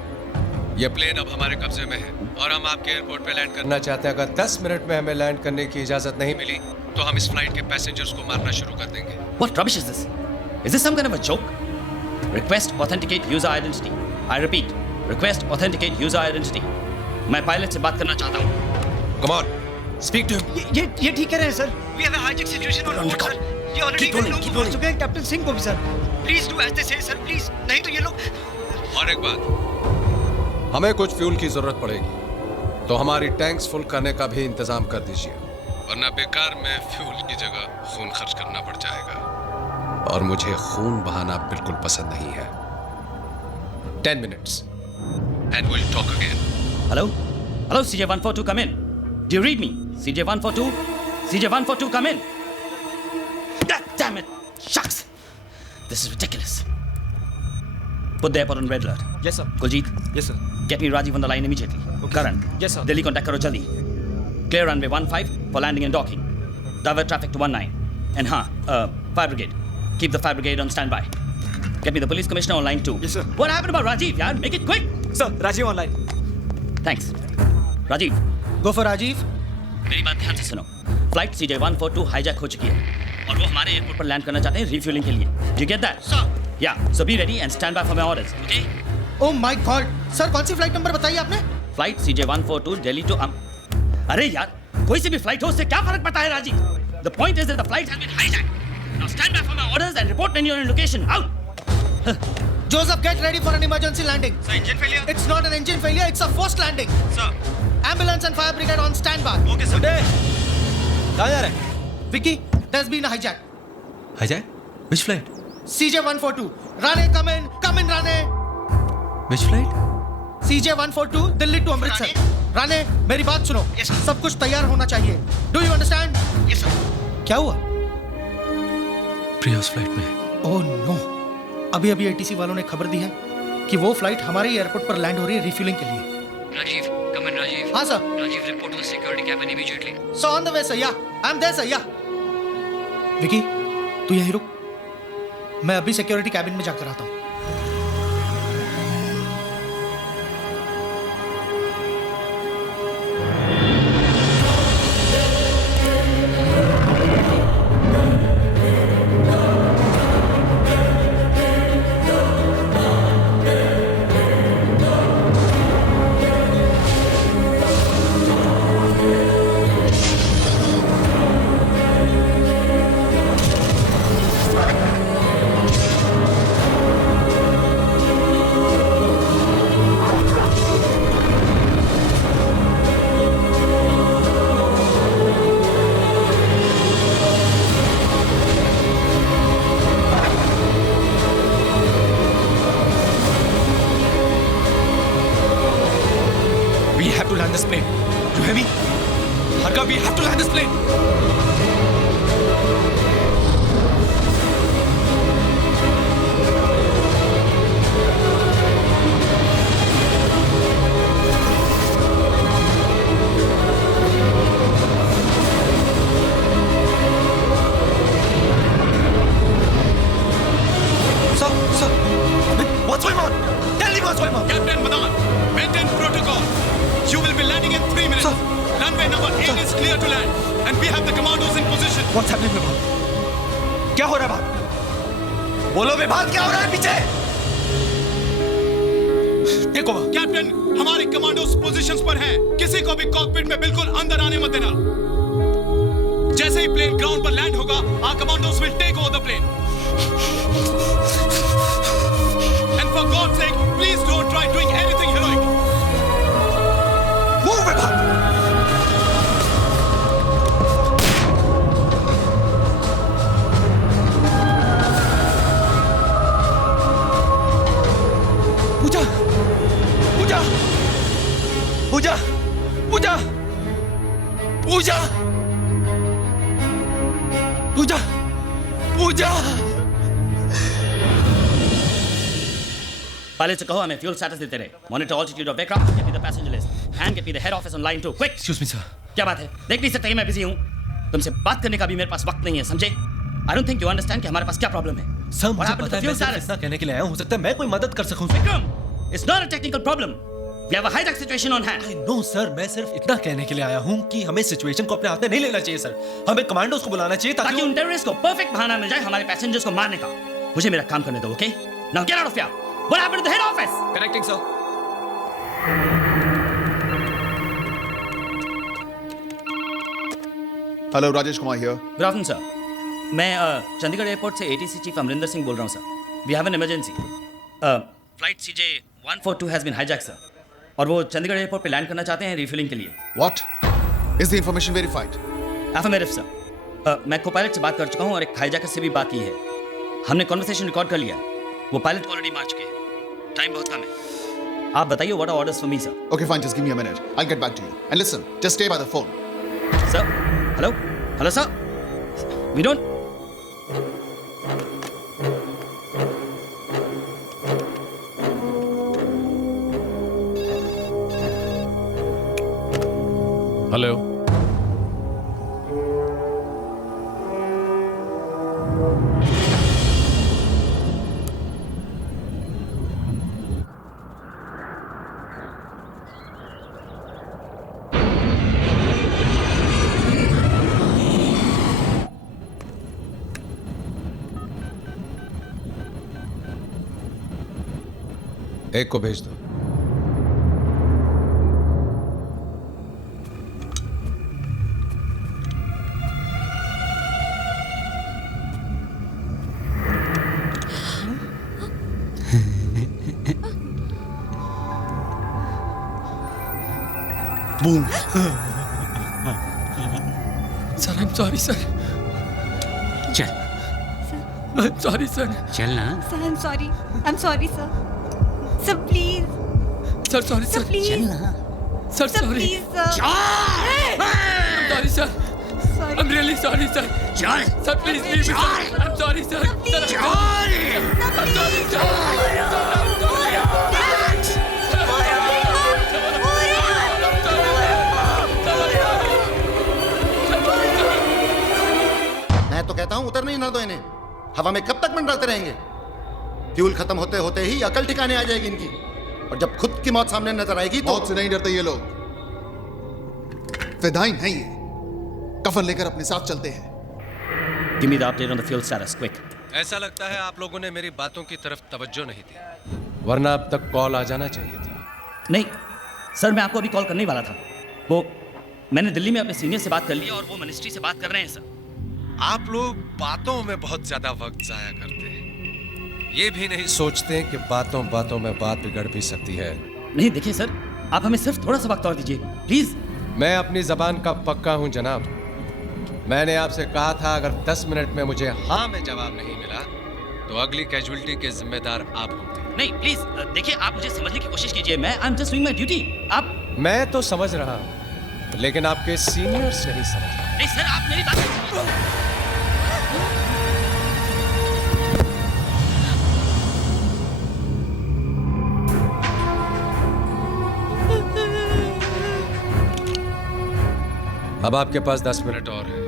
ये plane अब हमारे कब्जे में है और हम आपके एयरपोर्ट पे लैंड करना चाहते हैं। अगर 10 मिनट में हमें लैंड करने की इजाजत नहीं मिली तो हम इस फ्लाइट के पैसेंजर्स को मारना शुरू कर देंगे। What rubbish is this? Is this some kind of a joke? Request authenticate user identity. I repeat, request authenticate user identity. मैं पायलट से बात करना चाहता हूँ। Come on, Speak to him. ये ठीक कह रहे हैं sir. We have a hijack situation on board, sir. ये already Keep rolling, keep पहुंच चुके हैं कैप्टन सिंह को भी sir. Please do as they say, sir. Please. नहीं तो ये लोग. और एक बात, हमें कुछ फ्यूल की जरूरत पड़ेगी, तो हमारी टैंक्स फुल करने का भी इंतजाम कर दीजिए, वरना बेकार में फ्यूल की जगह खून खर्च करना पड़ जाएगा, और मुझे खून बहाना बिल्कुल पसंद नहीं है. 10 minutes and we'll talk again. Hello? Hello, CJ142, come in. Do you read me? CJ142? CJ142, come in. God damn it! Shucks! This is ridiculous. Put the airport on red alert. Yes, sir. Kuljit? Yes, sir. Get me Rajiv on the line immediately. Okay. Karan? Yes, sir. Delhi contact karo jaldi. Clear runway 15 for landing and docking. Divert traffic to 19. And fire brigade. Keep the fire brigade on standby. Get me the police commissioner on line 2. Yes, sir. What happened about Rajiv, yaar? Make it quick! Sir, Rajiv online. Thanks. Rajiv. Go for Rajiv. मेरी बात ध्यान से सुनो. Flight CJ142 hijack हो चुकी है और वो हमारे एयरपोर्ट पर लैंड करना चाहते हैं रिफ्यूलिंग के लिए. Do you get that? Sir. Yeah. So be ready and stand by for my orders. Okay? Oh my God! Sir कौन सी फ्लाइट नंबर बताई आपने? फ्लाइट CJ142 दिल्ली टू अरे यार, कोई सी भी फ्लाइट हो उससे क्या फर्क पड़ता है Rajiv? The point is that the flight has been hijacked. Now stand by for my orders and report when you're in location. Out. Joseph, get ready for an emergency landing. Sir, engine failure. It's not an engine failure, it's a forced landing. Sir. Ambulance and fire brigade on standby. Okay, sir. कहाँ जा रहे हैं? Vicky, there's been a hijack. Hijack? Which flight? CJ142. Rane, come in, Rane. Which flight? CJ142 Delhi to Amritsar. Rane, मेरी बात सुनो. Yes, sir. सब कुछ तैयार होना चाहिए. Do you understand? Yes, sir. क्या हुआ? प्रिया उस फ्लाइट में. Oh no. अभी ATC वालों ने खबर दी है कि वो फ्लाइट हमारे एयरपोर्ट पर लैंड हो रही है रिफ्यूलिंग के लिए. Rajiv, come in, Rajiv. हाँ sir. Rajiv, report to the security cabin immediately. So on the way, sir. Yeah, I'm there, sir. Yeah. Vicky, तू यहीं रुक. मैं अभी सिक्योरिटी कैबिन में जाकर आता हूँ. this plane. You hear me? Harka, we have to land this plane. Sir, what's going on? Tell me what's going on. Captain Madan, maintain protocol. You will be landing in 3 minutes. Sir. Runway number 8 is clear to land, and we have the commandos in position. What's happening, Vibhav? क्या हो रहा है बात? बोलो विभाग, क्या हो रहा है पीछे? देखो कैप्टन, हमारे कमांडोज पोजीशंस पर हैं। किसी को भी कॉकपिट में बिल्कुल अंदर आने मत देना। जैसे ही प्लेन ग्राउंड पर लैंड होगा, our commandos will take over the plane. And for God's sake, please don't try doing anything heroic. Move, Vibhav! Puja! Puja! Puja! Puja! Puja! Puja! Puja! Pilots से कहो हमें fuel status देते रहे. Monitor altitude of aircraft, get me the passenger list, and get me the head office on line 2. Quick! Excuse me, sir. क्या बात है? देख नहीं सकते मैं बिजी हूँ. तुमसे बात करने का भी मेरे पास वक्त नहीं है, समझे? I don't think you understand कि हमारे पास क्या प्रॉब्लम है. सर, मुझे पता है मैं सिर्फ इतना कहने के लिए आया हूँ. हो सकता है मैं कोई मदद कर सकूँ. Vikram, it's not a technical problem. We have a hijack situation on hand. I know, sir. मैं सिर्फ इतना कहने के लिए आया हूँ कि हमें सिचुएशन को अपने हाथ में नहीं लेना चाहिए, सर. हमें कमांडोज को बुलाना चाहिए ताकि उन टेररिस्ट को परफेक्ट बहाना मिल जाए हमारे पैसेंजर्स को मारने का. मुझे मेरा काम करने दो, okay? Now get out of here. What happened to the head office? Connecting, sir. Hello, Rajesh Kumar here. Good afternoon sir. मैं चंडीगढ़ एयरपोर्ट से एटीसी चीफ अमरिंदर सिंह बोल रहा हूँ sir. We have an emergency. Flight CJ 142 has been hijack sir, और वो Chandigarh airport पे land करना चाहते हैं रिफ्यूलिंग के लिए। What? Is the information verified? Affirmative sir. मैं को पायलट से बात कर चुका हूँ और एक हाईजैकर से भी बात की है। हमने कॉन्वर्सेशन रिकॉर्ड कर लिया। वो पायलट ऑलरेडी मार चुके हैं। टाइम बहुत कम है। आप बताइए what are orders for me sir? Okay, fine, just give me a minute. I'll get back to you. And listen, just stay by the phone. Sir? Hello? Hello, sir? We don't... hello. एक को भेज दो। Boom. Sir, I'm sorry, sir. चल। I'm sorry, sir. चल ना। Sir, I'm sorry. I'm sorry, sir. Sir, please. Sir, sorry, sir. please. चल ना। Sir, Sir, sorry. please, sir. I'm sorry, sir. Sorry. I'm really sorry, sir. Sir, please leave me, sir. I'm sorry, sir. Sir, I'm sorry, sir. मैं तो कहता हूं उतरने ही ना दो इन्हें। हवा में कब तक मंडराते रहेंगे? फ्यूल खत्म होते होते ही अकल ठिकाने आ जाएगी इनकी, और जब खुद की मौत सामने नजर आएगी तो... मौत से नहीं डरते ये लोग। फिदाइन हैं ये, कफन लेकर अपने साथ चलते हैं। Give me the update on the fuel status, quick. ऐसा लगता है आप लोगों ने मेरी बातों की तरफ तवज्जो नहीं दी, वरना अब तक कॉल आ जाना चाहिए था। नहीं सर, मैं आपको अभी कॉल करने ही वाला था। वो मैंने दिल्ली में अपने सीनियर से बात कर ली और वो मिनिस्ट्री से बात कर रहे हैं सर। आप लोग बातों में बहुत ज्यादा वक्त जाया करते हैं, ये भी नहीं सोचते कि बातों बातों में बात बिगड़ भी सकती है। नहीं देखिए सर, आप हमें सिर्फ थोड़ा सा वक्त और दीजिए प्लीज। मैं अपनी जबान का पक्का हूं जनाब। मैंने आपसे कहा था अगर 10 मिनट में मुझे हाँ में जवाब नहीं मिला तो अगली कैजुअलिटी के जिम्मेदार आप होंगे। नहीं प्लीज देखिए, आप मुझे समझने की कोशिश कीजिए। मैं I am just doing my duty. आप... मैं तो समझ रहा हूं, लेकिन आपके सीनियर्स नहीं समझ रहे। नहीं सर, आप मेरी बात अब आपके पास 10 मिनट और है।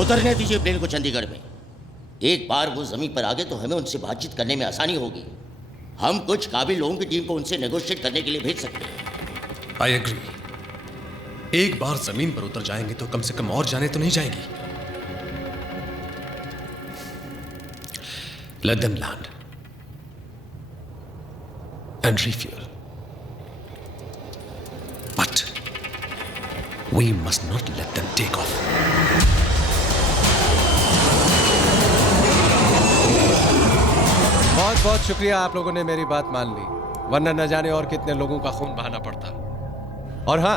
उतरने दीजिए प्लेन को चंडीगढ़ में। एक बार वो जमीन पर आ गए तो हमें उनसे बातचीत करने में आसानी होगी। हम कुछ काबिल लोगों की टीम को उनसे नेगोशिएट करने के लिए भेज सकते हैं। I agree. एक बार जमीन पर उतर जाएंगे तो कम से कम और जाने तो नहीं जाएंगी। Let them land and refuel, but we must not let them take off. बहुत बहुत शुक्रिया, आप लोगों ने मेरी बात मान ली, वरना न जाने और कितने लोगों का खून बहाना पड़ता। और हाँ,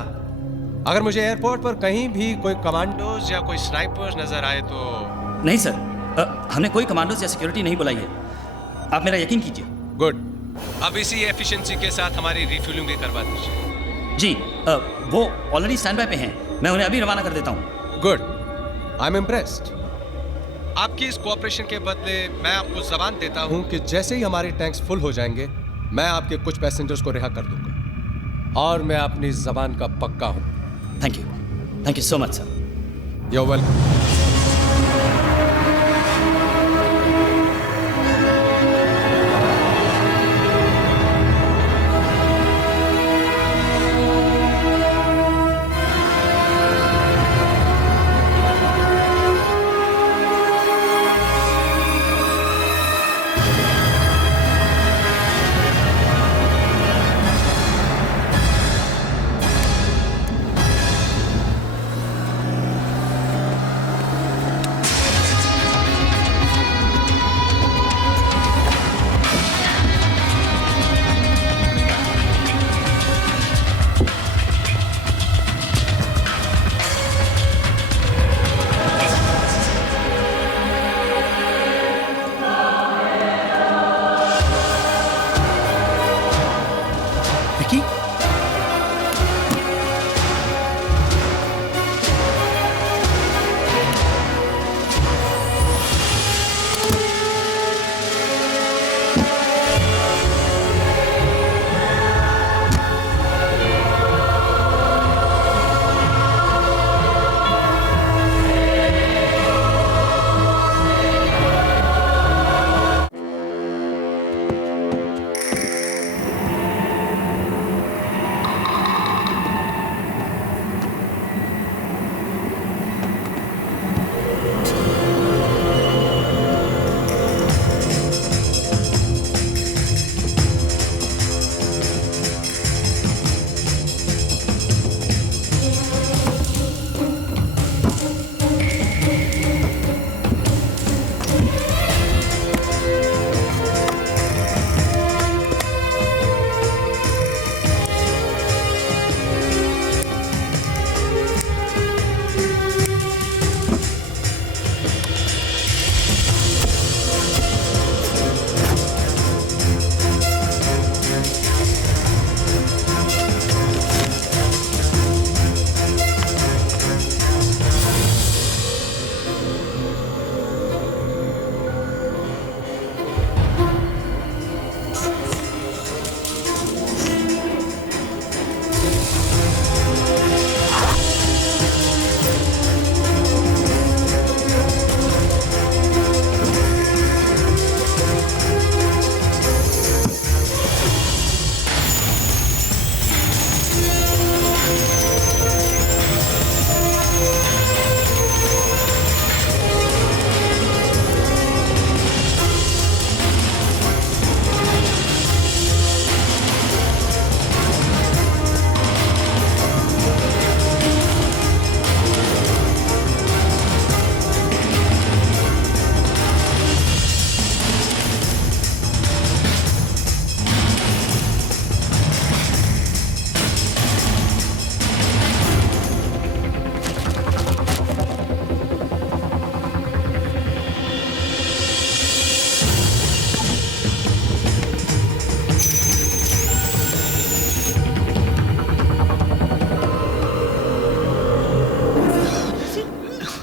अगर मुझे एयरपोर्ट पर कहीं भी कोई कमांडोज या कोई स्नाइपर्स नजर आए तो... नहीं सर, हमने कोई कमांडोज या सिक्योरिटी नहीं बुलाई है, आप मेरा यकीन कीजिए। गुड। अब इसी एफिशिएंसी के साथ हमारी रिफ्यूलिंग भी करवा दीजिए। जी, वो ऑलरेडी स्टैंड बाय पे हैं, मैं उन्हें अभी रवाना कर देता हूँ। Good, I am impressed. आपकी इस कोऑपरेशन के बदले मैं आपको जबान देता हूं कि जैसे ही हमारे टैंक्स फुल हो जाएंगे मैं आपके कुछ पैसेंजर्स को रिहा कर दूंगा, और मैं अपनी जबान का पक्का हूं। Thank you so much sir. You are welcome.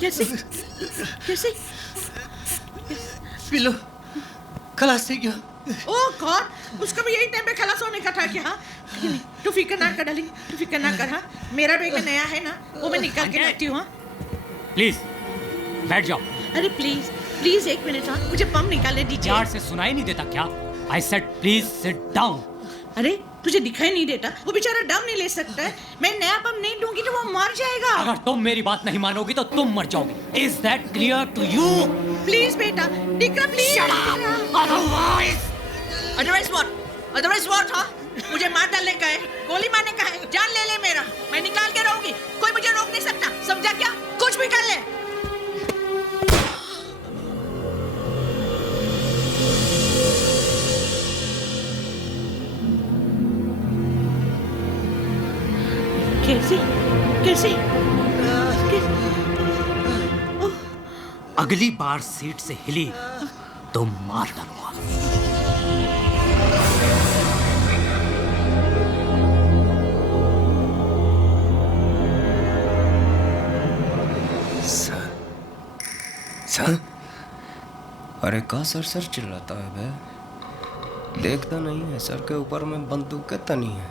कैसे कैसे फिलो खलास थी क्या? ओह गॉड, उसका भी यही टाइम पे खलास होने का था क्या? तू फिक्र ना कर डार्लिंग, तू फिक्र ना कर। हाँ, मेरा बैग नया है ना, वो मैं निकाल के रखती हूँ। प्लीज बैठ जाओ। अरे प्लीज प्लीज एक मिनट, हाँ मुझे पम निकालने दीजिए। यार से सुनाई नहीं देता क्या? I said please sit down. अरे तुझे दिखाई नहीं देता? वो बेचारा दम नहीं ले सकता है। मैं नया पम नहीं दूंगी तो वो मर जाएगा। अगर तुम मेरी बात नहीं मानोगी तो तुम मर जाओगी। Is that clear to you? Please बेटा, डिका प्लीज। Otherwise what? हाँ मुझे मार डालने का है, गोली मारने का है, जान ले ले मेरा, मैं निकाल के रहूंगी, कोई मुझे रोक नहीं सकता, समझा क्या? कुछ भी कर ले। कैसे कैसे अगली बार सीट से हिली तो मार डालूंगा। सर अरे का सर चिल्लाता है बे? देखता नहीं है सर के ऊपर में बंदूक के तनी है,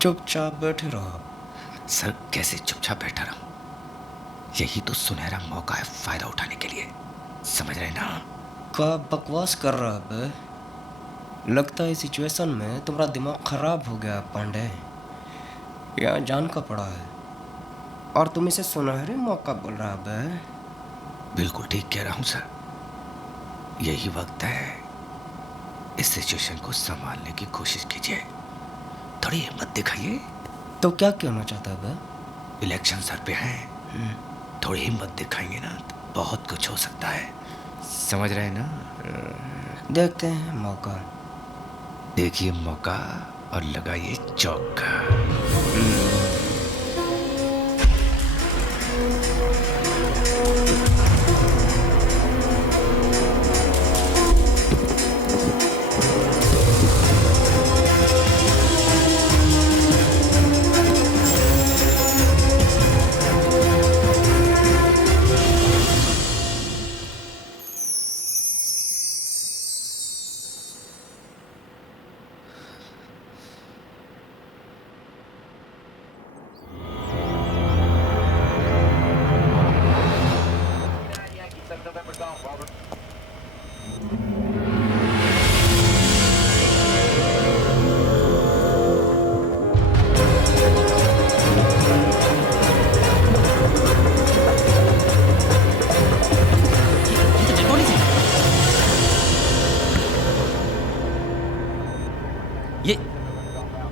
चुपचाप बैठे रहो। सर कैसे चुपचाप बैठा रहा? यही तो सुनहरा मौका है फायदा उठाने के लिए, समझ रहे ना? का बकवास कर रहा है बे? लगता है सिचुएशन में तुम्हारा दिमाग खराब हो गया पांडे। यहाँ जान का पड़ा है और तुम इसे सुनहरे मौका बोल रहा है बे? बिल्कुल ठीक कह रहा हूँ सर, यही वक्त है, इस सिचुएशन को संभालने की कोशिश कीजिए, थोड़ी हिम्मत दिखाइए। तो क्या कहना चाहता है बे? इलेक्शन सर पे हैं, थोड़ी हिम्मत दिखाएंगे ना तो बहुत कुछ हो सकता है, समझ रहे हैं ना? देखते हैं मौका। देखिए मौका और लगाइए चौका।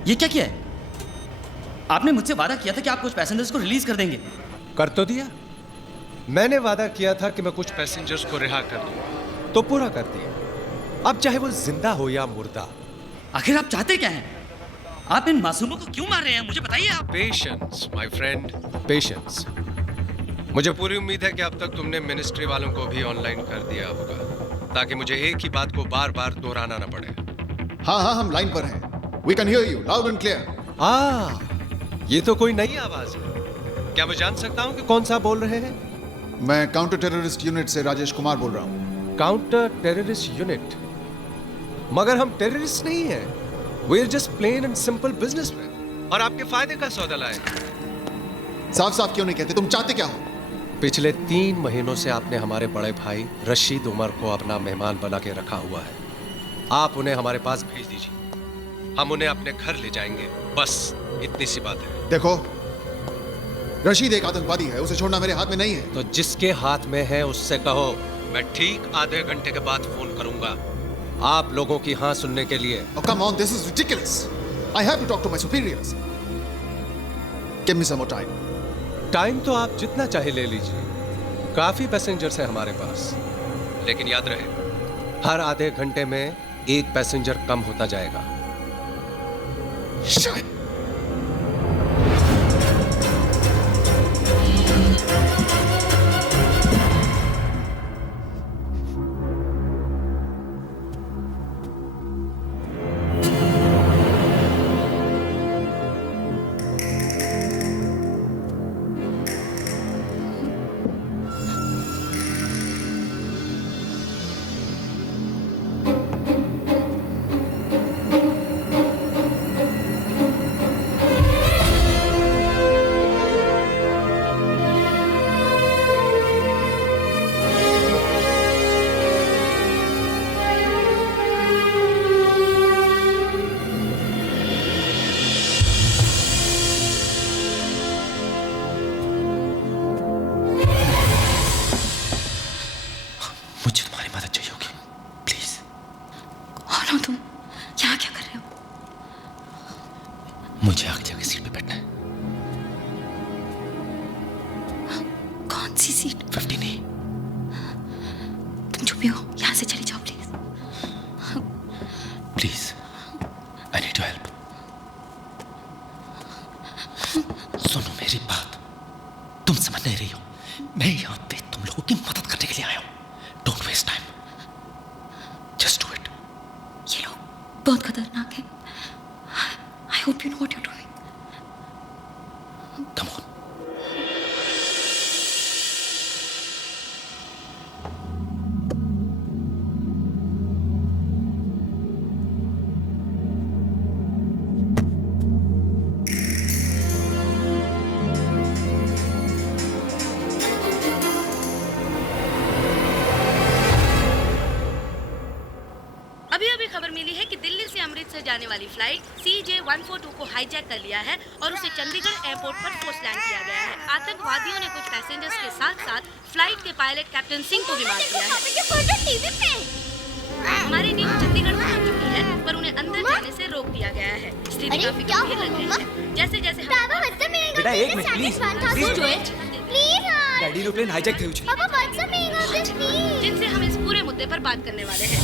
ये क्या किया है? आपने मुझसे वादा किया था कि आप कुछ पैसेंजर्स को रिलीज कर देंगे। कर तो दिया। मैंने वादा किया था कि मैं कुछ पैसेंजर्स को रिहा कर दूं, तो पूरा कर दिया। अब चाहे वो जिंदा हो या मुर्दा। आखिर आप चाहते क्या हैं? आप इन मासूमों को क्यों मार रहे हैं? मुझे बताइए आप। Patience my friend, patience. मुझे पूरी उम्मीद है कि अब तक तुमने मिनिस्ट्री वालों को भी ऑनलाइन कर दिया होगा, ताकि मुझे एक ही बात को बार बार दोहराना न पड़े। हाँ, हम लाइन पर हैं। We can hear you loud and clear. ये तो कोई नई आवाज है। क्या मैं जान सकता हूँ कि कौन सा बोल रहे हैं? मैं काउंटर टेररिस्ट यूनिट से राजेश कुमार बोल रहा हूँ। Counter terrorist unit? मगर हम टेररिस्ट नहीं हैं। We are just plain and simple businessmen। और आपके फायदे का सौदा लाए। साफ क्यों नहीं कहते? तुम चाहते क्या हो? पिछले 3 महीनों से आपने हमारे बड़े भाई रशीद उमर को अपना मेहमान बना के रखा हुआ है। आप उन्हें हमारे पास भेज दीजिए, हम उन्हें अपने घर ले जाएंगे, बस इतनी सी बात है। देखो, रशीद एक आतंकवादी है, उसे छोड़ना मेरे हाथ में नहीं है। तो जिसके हाथ में है उससे कहो मैं ठीक आधे घंटे के बाद फोन करूंगा, आप लोगों की हाँ सुनने के लिए। Oh come on, this is ridiculous. I have to talk to my superiors. Give me some more time. Time तो आप जितना चाहे ले लीजिए, काफी पैसेंजर्स हैं हमारे पास, लेकिन याद रहे हर आधे घंटे में एक पैसेंजर कम होता जाएगा। Shut. कौन सी सीट? 15A। तुम जो भी हो यहाँ से चले जाओ please. Please, I need your help. सुनो मेरी बात, तुम समझ नहीं रही हो। मैं यहाँ पे तुम लोगों की मदद करने के लिए आया हूँ। Don't waste time, just do it. ये लोग बहुत खतरनाक है। I hope you know what you are doing. Come on. अभी खबर मिली है कि दिल्ली से अमृतसर जाने वाली फ्लाइट CJ142 को हाईजैक कर लिया है और उसे चंडीगढ़ एयरपोर्ट पर फोर्स लैंड किया गया है। आतंकवादियों ने कुछ पैसेंजर्स के साथ फ्लाइट के पायलट कैप्टन सिंह को भी मार दिया है। हमारी टीम चंडीगढ़ पहुंच चुकी है, पर उन्हें अंदर जाने से रोक दिया गया है। स्थिति काफी गंभीर लग रही है। जैसे जैसे बेटा एक minute please, daddy aeroplane hijack थी। जिनसे हम इस पूरे मुद्दे पर बात करने वाले हैं।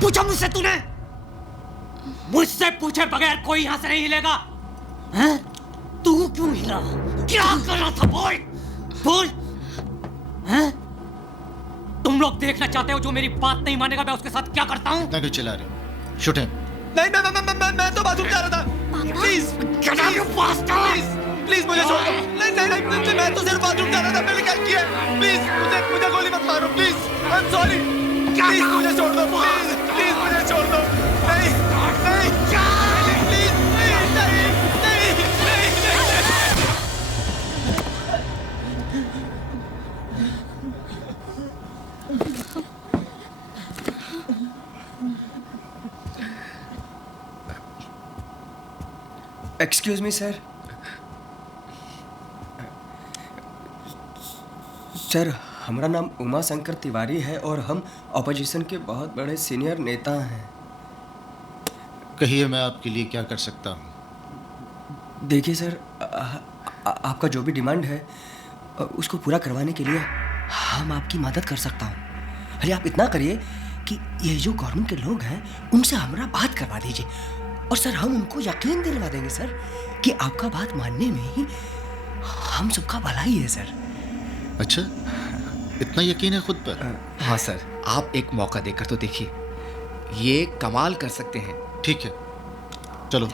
पूछा मुझसे तूने? मुझसे पूछे बगैर कोई यहां से नहीं हिलेगा। हैं? तू क्यों हिला? क्या कर रहा था? बोल बोल। हैं? तुम लोग देखना चाहते हो जो मेरी बात नहीं मानेगा मैं उसके साथ क्या करता हूं? मैं क्यों चिल्ला रहे हो? Shoot him. मैं तो बाथरूम जा रहा था। प्लीज प्लीज मुझे छोड़ दो। नहीं मैं तो सिर्फ बाथरूम जा रहा था। मैंने क्या किया? प्लीज मुझे गोली मत मारो। Please I am sorry. Please मुझे छोड़ दो। प्लीज मुझे छोड़ दो। नहीं प्लीज नहीं। Excuse me sir. सर हमारा नाम उमा शंकर तिवारी है और हम ऑपोजिशन के बहुत बड़े सीनियर नेता हैं। कहिए मैं आपके लिए क्या कर सकता हूँ? देखिए सर, आपका जो भी डिमांड है उसको पूरा करवाने के लिए हम आपकी मदद कर सकता हूँ। अरे आप इतना करिए कि ये जो गवर्नमेंट के लोग हैं उनसे हमारा बात करवा दीजिए और सर हम उनको यकीन दिलवा देंगे सर कि आपका बात मानने में ही हम सबका भला ही है सर। अच्छा, इतना यकीन है खुद पर? हाँ सर, आप एक मौका देकर तो देखिए, ये कमाल कर सकते हैं। ठीक है, चलो।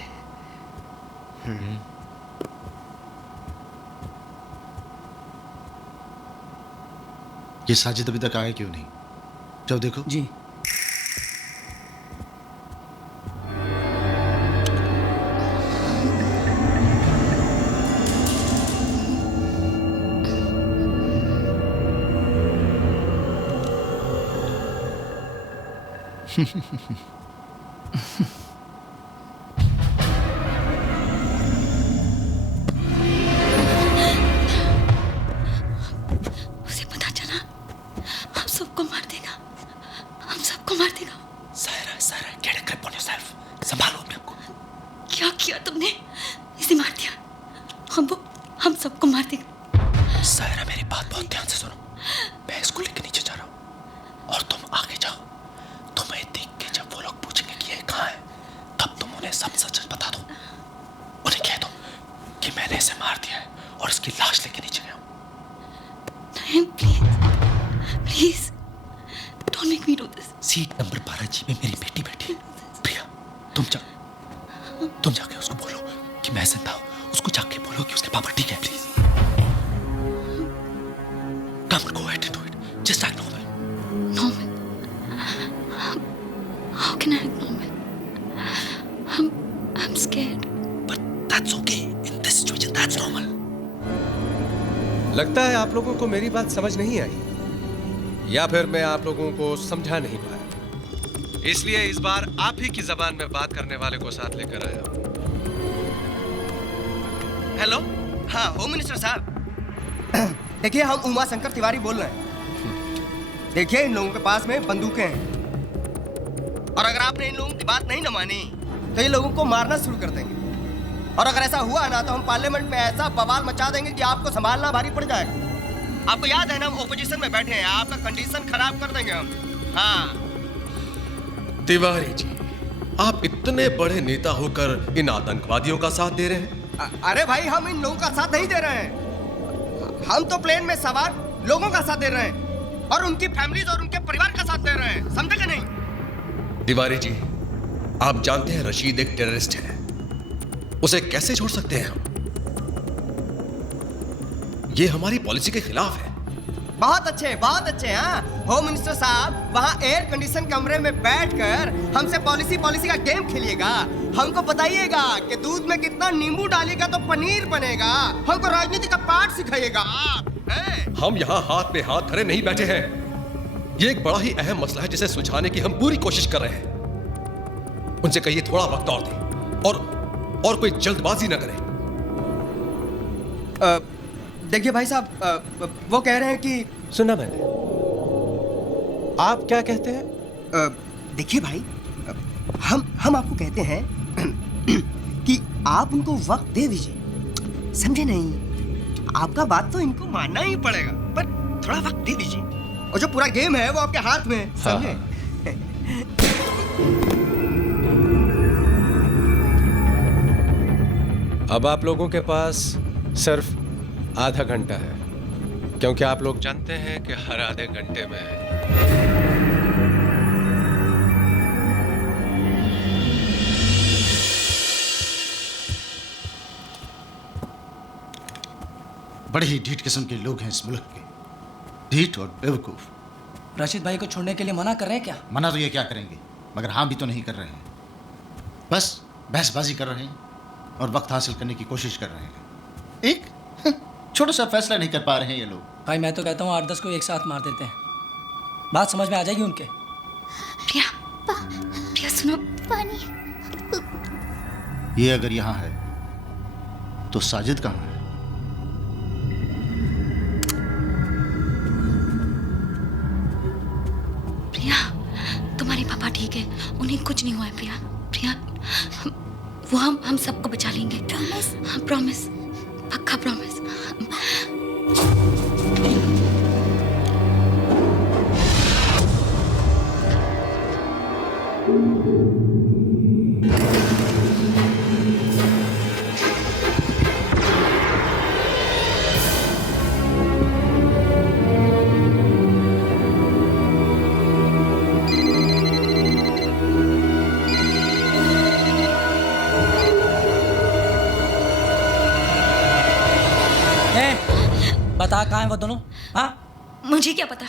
ये साजिद अभी तक आया क्यों नहीं? जाओ देखो। जी। उसे पता चला हम सबको मार देगा। हम सबको मार देगा। Saira, get a grip on yourself. संभालो अपने आप को। क्या किया तुमने? इसे मार दिया। हम सबको मार देगा। सायरा मेरी बात बहुत ध्यान से सुनो। मैं इसको लेके नीचे जा रहा हूँ और तुम आगे जाओ। तुम्हें देख के जब वो लोग पूछेंगे कि ये कहाँ है, तब तुम उन्हें सब सच बता दो। उन्हें कह दो कि मैंने इसे मार दिया है और इसकी लाश लेके नीचे गया हूँ। नहीं, please don't make me do this. Seat number 12G में मेरी बेटी बैठी है। प्रिया, तुम जाके उसको बोलो कि मैं जिंदा हूं, उसको जाके बोलो कि उसके पापा ठीक है, please. Come on, go ahead and do it. Just act normal. Normal? How can I act normal? I'm scared. But that's okay. In this situation, that's normal. लगता है आप लोगों को मेरी बात समझ नहीं आई, या फिर मैं आप लोगों को समझा नहीं पाया। इसलिए इस बार आप ही की जबान में बात करने वाले को साथ लेकर आया हूं। हेलो, हाँ होम मिनिस्टर साहब। देखिए हम उमा शंकर तिवारी बोल रहे हैं। देखिए इन लोगों के पास में बंदूकें हैं, और अगर आपने इन लोगों की बात नहीं न मानी तो ये लोगों को मारना शुरू कर देंगे, और अगर ऐसा हुआ ना तो हम पार्लियामेंट में ऐसा बवाल मचा देंगे कि आपको संभालना भारी पड़ जाएगा। आपको याद है ना हम ओपोजिशन में बैठे हैं, आपका कंडीशन खराब कर देंगे हम। हाँ तिवारी जी, आप इतने बड़े नेता होकर इन आतंकवादियों का साथ दे रहे हैं? अरे भाई हम इन लोगों का साथ नहीं दे रहे हैं, हम तो प्लेन में सवार लोगों का साथ दे रहे हैं और उनकी फैमिलीज और उनके परिवार का साथ दे रहे हैं, समझे कि नहीं? तिवारी जी, आप जानते हैं रशीद एक टेररिस्ट है, उसे कैसे छोड़ सकते हैं हम? ये हमारी पॉलिसी के खिलाफ है। बहुत अच्छे हाँ होम मिनिस्टर साहब, वहाँ एयर कंडीशन कमरे में बैठकर हमसे पॉलिसी का गेम खेलिएगा, हमको बताइएगा कि दूध में कितना नींबू डालिएगा तो पनीर बनेगा, हमको राजनीति का पाठ सिखाइएगा आप। हम यहाँ हाथ में हाथ धरे नहीं बैठे हैं, ये एक बड़ा ही अहम मसला है जिसे सुलझाने की हम पूरी कोशिश कर रहे हैं। उनसे कहिए थोड़ा वक्त और दें और कोई जल्दबाजी न करें। देखिए भाई साहब, वो कह रहे हैं कि सुना मैंने, आप क्या कहते हैं? देखिए भाई, हम आपको कहते हैं कि आप उनको वक्त दे दीजिए, समझे नहीं? आपका बात तो इनको मानना ही पड़ेगा, पर थोड़ा वक्त दे दीजिए, और जो पूरा गेम है वो आपके हाथ में है, समझे? अब आप लोगों के पास सिर्फ आधा घंटा है, क्योंकि आप लोग जानते हैं कि हर आधे घंटे में बड़े ही ढीठ किस्म के लोग हैं इस मुल्क के, ढीठ और बेवकूफ। राशिद भाई को छोड़ने के लिए मना कर रहे हैं क्या? मना तो ये क्या करेंगे, मगर हाँ भी तो नहीं कर रहे हैं, बस बहसबाजी कर रहे हैं और वक्त हासिल करने की कोशिश कर रहे हैं। एक छोटा सा फैसला नहीं कर पा रहे हैं ये लोग। भाई मैं तो कहता हूँ 8-10 को एक साथ मार देते हैं, बात समझ में आ जाएगी उनके। प्रिया सुनो, पानी। ये अगर यहाँ है तो साजिद कहाँ है? प्रिया, तुम्हारे पापा ठीक है, उन्हें कुछ नहीं हुआ है। प्रिया वो हम सबको बचा लेंगे। प्रॉमिस? हाँ प्रॉमिस, पक्का प्रॉमिस। बता कहाँ है वो दोनों? हाँ मुझे क्या पता,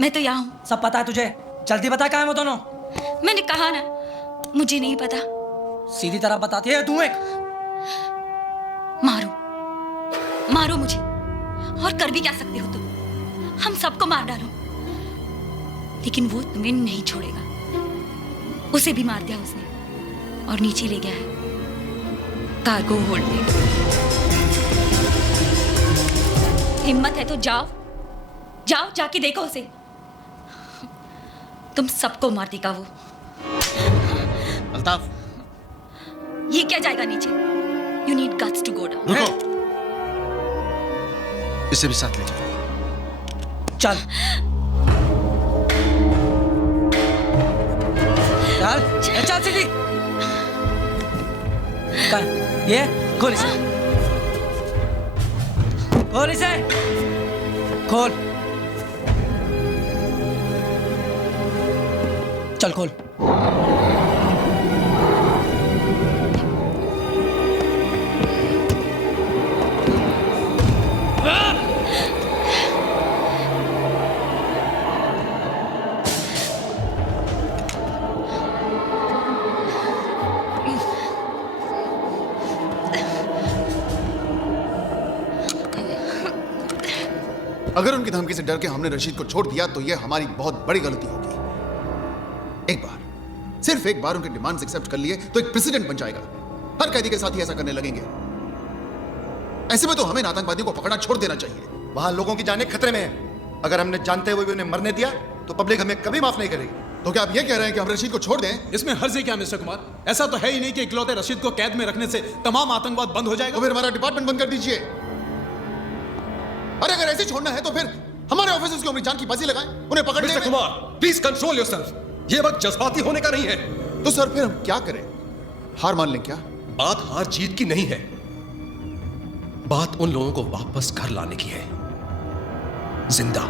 मैं तो यहाँ हूँ। सब पता है तुझे, जल्दी बता कहाँ है वो दोनों। मैंने कहा ना मुझे नहीं पता। सीधी तरह बताती है तू। एक मारो मुझे, और कर भी क्या सकते हो तुम, हम सबको मार डालो, लेकिन वो तुम्हें नहीं छोड़ेगा। उसे भी मार दिया उसने और नीचे ले गया है कार्गो होल्ड में। हिम्मत है तो जाओ जाके देखो उसे, तुम सबको मार देगा वो। अल्ताफ, ये क्या जाएगा नीचे? You need guts to go down. रुको, इसे भी साथ ले जाओ। चल चल सीधी। ये खोल इसे, खोल इसे, खोल, चल खोल। अगर उनकी धमकी से डर के हमने रशीद को छोड़ दिया तो यह हमारी बहुत बड़ी गलती होगी। एक बार, सिर्फ एक बार उनके डिमांड्स एक्सेप्ट कर लिए तो एक प्रेसिडेंट बन जाएगा। हर कैदी के साथ ही ऐसा करने लगेंगे। ऐसे में तो हमें आतंकवादियों को पकड़ना छोड़ देना चाहिए। वहां लोगों की जानें खतरे में है। अगर हमने जानते हुए भी उन्हें मरने दिया तो पब्लिक हमें कभी माफ नहीं करेगी। तो क्या आप ये कह रहे हैं कि हम रशीद को छोड़ दें? इसमें हर्ज है क्या मिस्टर कुमार? ऐसा तो है ही नहीं कि इकलौते रशीद को कैद में रखने से तमाम आतंकवाद बंद हो जाएगा। तो फिर हमारा डिपार्टमेंट बंद कर दीजिए। अरे अगर ऐसे छोड़ना है तो फिर हमारे ऑफिसर्स की उम्र जान की बाजी लगाएं, उन्हें पकड़ने में। Mister Kumar, please control yourself. ये वक्त जज्बाती होने का नहीं है। तो सर फिर हम क्या करें? हार मान लें क्या? बात हार जीत की नहीं है, बात उन लोगों को वापस घर लाने की है, जिंदा।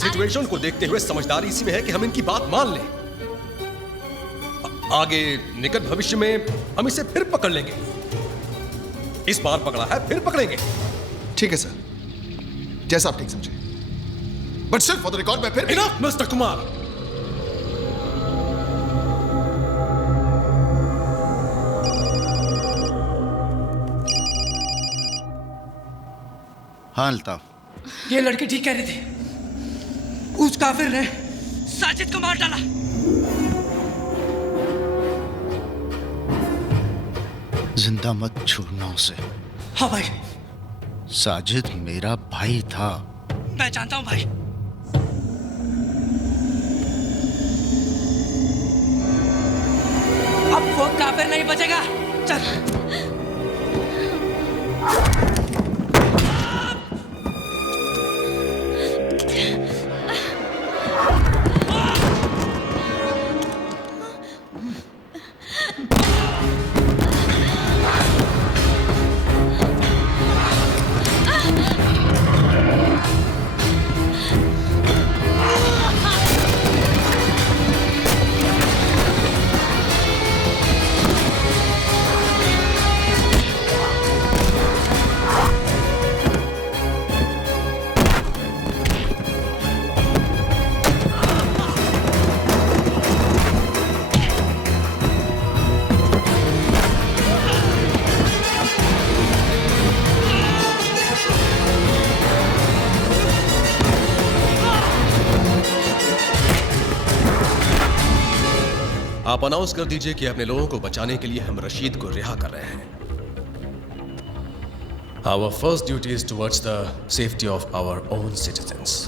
सिचुएशन को देखते हुए समझदारी इसी में है कि हम इनकी बात मान लें। आगे निकट भविष्य में हम इसे फिर पकड़ लेंगे। इस बार पकड़ा है, फिर पकड़ेंगे। ठीक है सर, जैसा आप ठीक समझे। बट सिर्फ फॉर द रिकॉर्ड में फिर। Enough mister Kumar. हाँ अल्ताफ, ये लड़के ठीक कह रहे थे। उस काफिर ने साजिद को मार डाला। जिंदा मत छोड़ना उसे। हाँ भाई। साजिद मेरा भाई था। मैं जानता हूं भाई। अब वो काफिर नहीं बचेगा। चल। आप अनाउंस कर दीजिए कि अपने लोगों को बचाने के लिए हम रशीद को रिहा कर रहे हैं। Our first duty is towards the safety of our own citizens.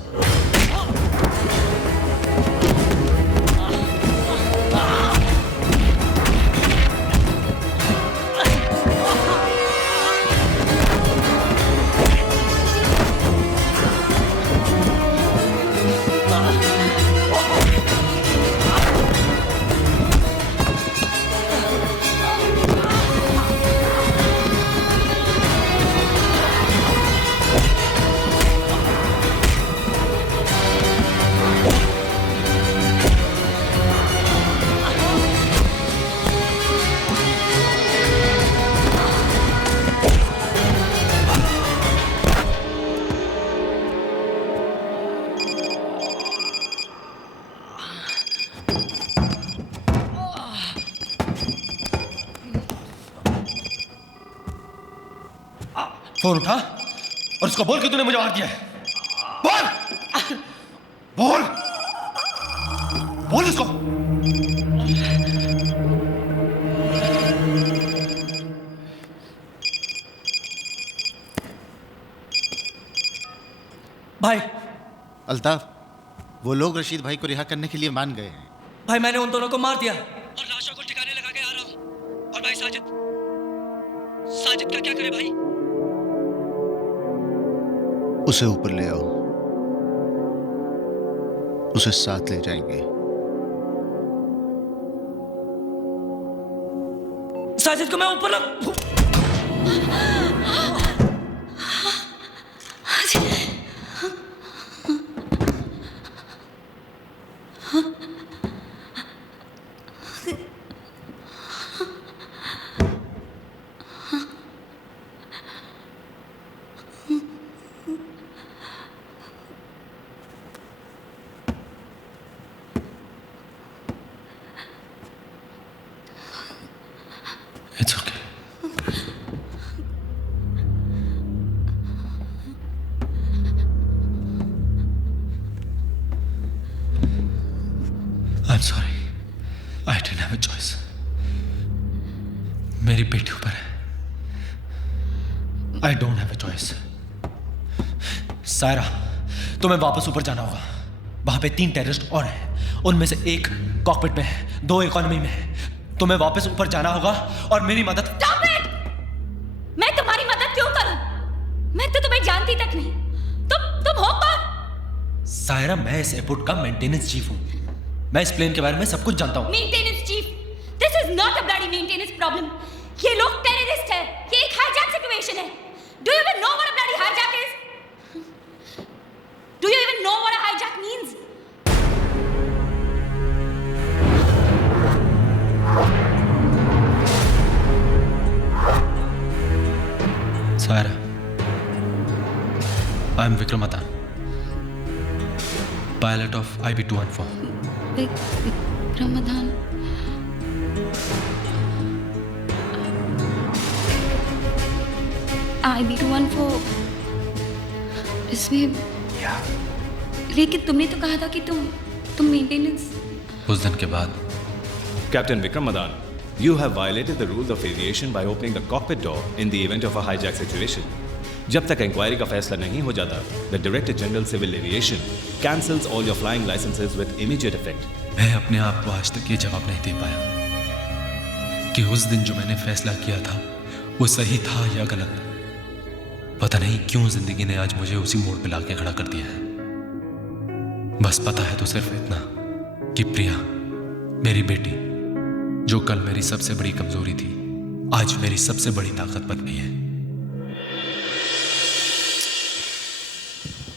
Phone उठा और उसको बोल कि तूने मुझे मार दिया है। बोल बोल बोल उसको। भाई अल्ताफ, वो लोग रशीद भाई को रिहा करने के लिए मान गए हैं। भाई मैंने उन दोनों को मार दिया और लाशों को ठिकाने लगा के आ रहा हूं। और भाई साजिद, साजिद का क्या करे भाई? उसे ऊपर ले आओ, उसे साथ ले जाएंगे। साजिद को मैं ऊपर ला। It's okay. I'm sorry. I didn't have a choice. मेरी बेटी ऊपर है. I don't have a choice. Saira, तुम्हें वापस ऊपर जाना होगा. वहां पे 3 टेररिस्ट और हैं. उनमें से एक कॉकपिट में है, 2 इकोनॉमी में है. तुम्हें वापस ऊपर जाना होगा और मेरी मदद। Stop it! मैं तुम्हारी मदद क्यों करूं? मैं तो तुम्हें जानती तक नहीं. तुम हो कौन? सायरा, मैं इस एयरपोर्ट का मेंटेनेंस चीफ हूं. मैं इस प्लेन के बारे में सब कुछ जानता हूं. Maintenance chief? This is not a bloody maintenance problem. ये लोग टेररिस्ट हैं. ये एक हाईजैक सिचुएशन है. Do you even know what a bloody hijack is? Do you even know what a hijack means? Saira, I am Vikram Atan, pilot of IB-214. Vikram Atan. IB-214 इसमें लेकिन तुमने तो कहा था कि तुम मेंटेनेंस। उस दिन के बाद Captain Vikram Madan, you have violated the rules of aviation by opening the cockpit door in the event of a hijack situation. जब तक इंक्वायरी का फैसला नहीं हो जाता, the Director General Civil Aviation cancels all your flying licenses with immediate effect. मैं अपने आप को आज तक ये जवाब नहीं दे पाया कि उस दिन जो मैंने फैसला किया था वो सही था या गलत. पता नहीं क्यों जिंदगी ने आज मुझे उसी मोड़ पे लाके खड़ा कर दिया है. बस पता है तो सिर्फ इतना कि प्रिया, मेरी बेटी, जो कल मेरी सबसे बड़ी कमजोरी थी, आज मेरी सबसे बड़ी ताकत बन गई है.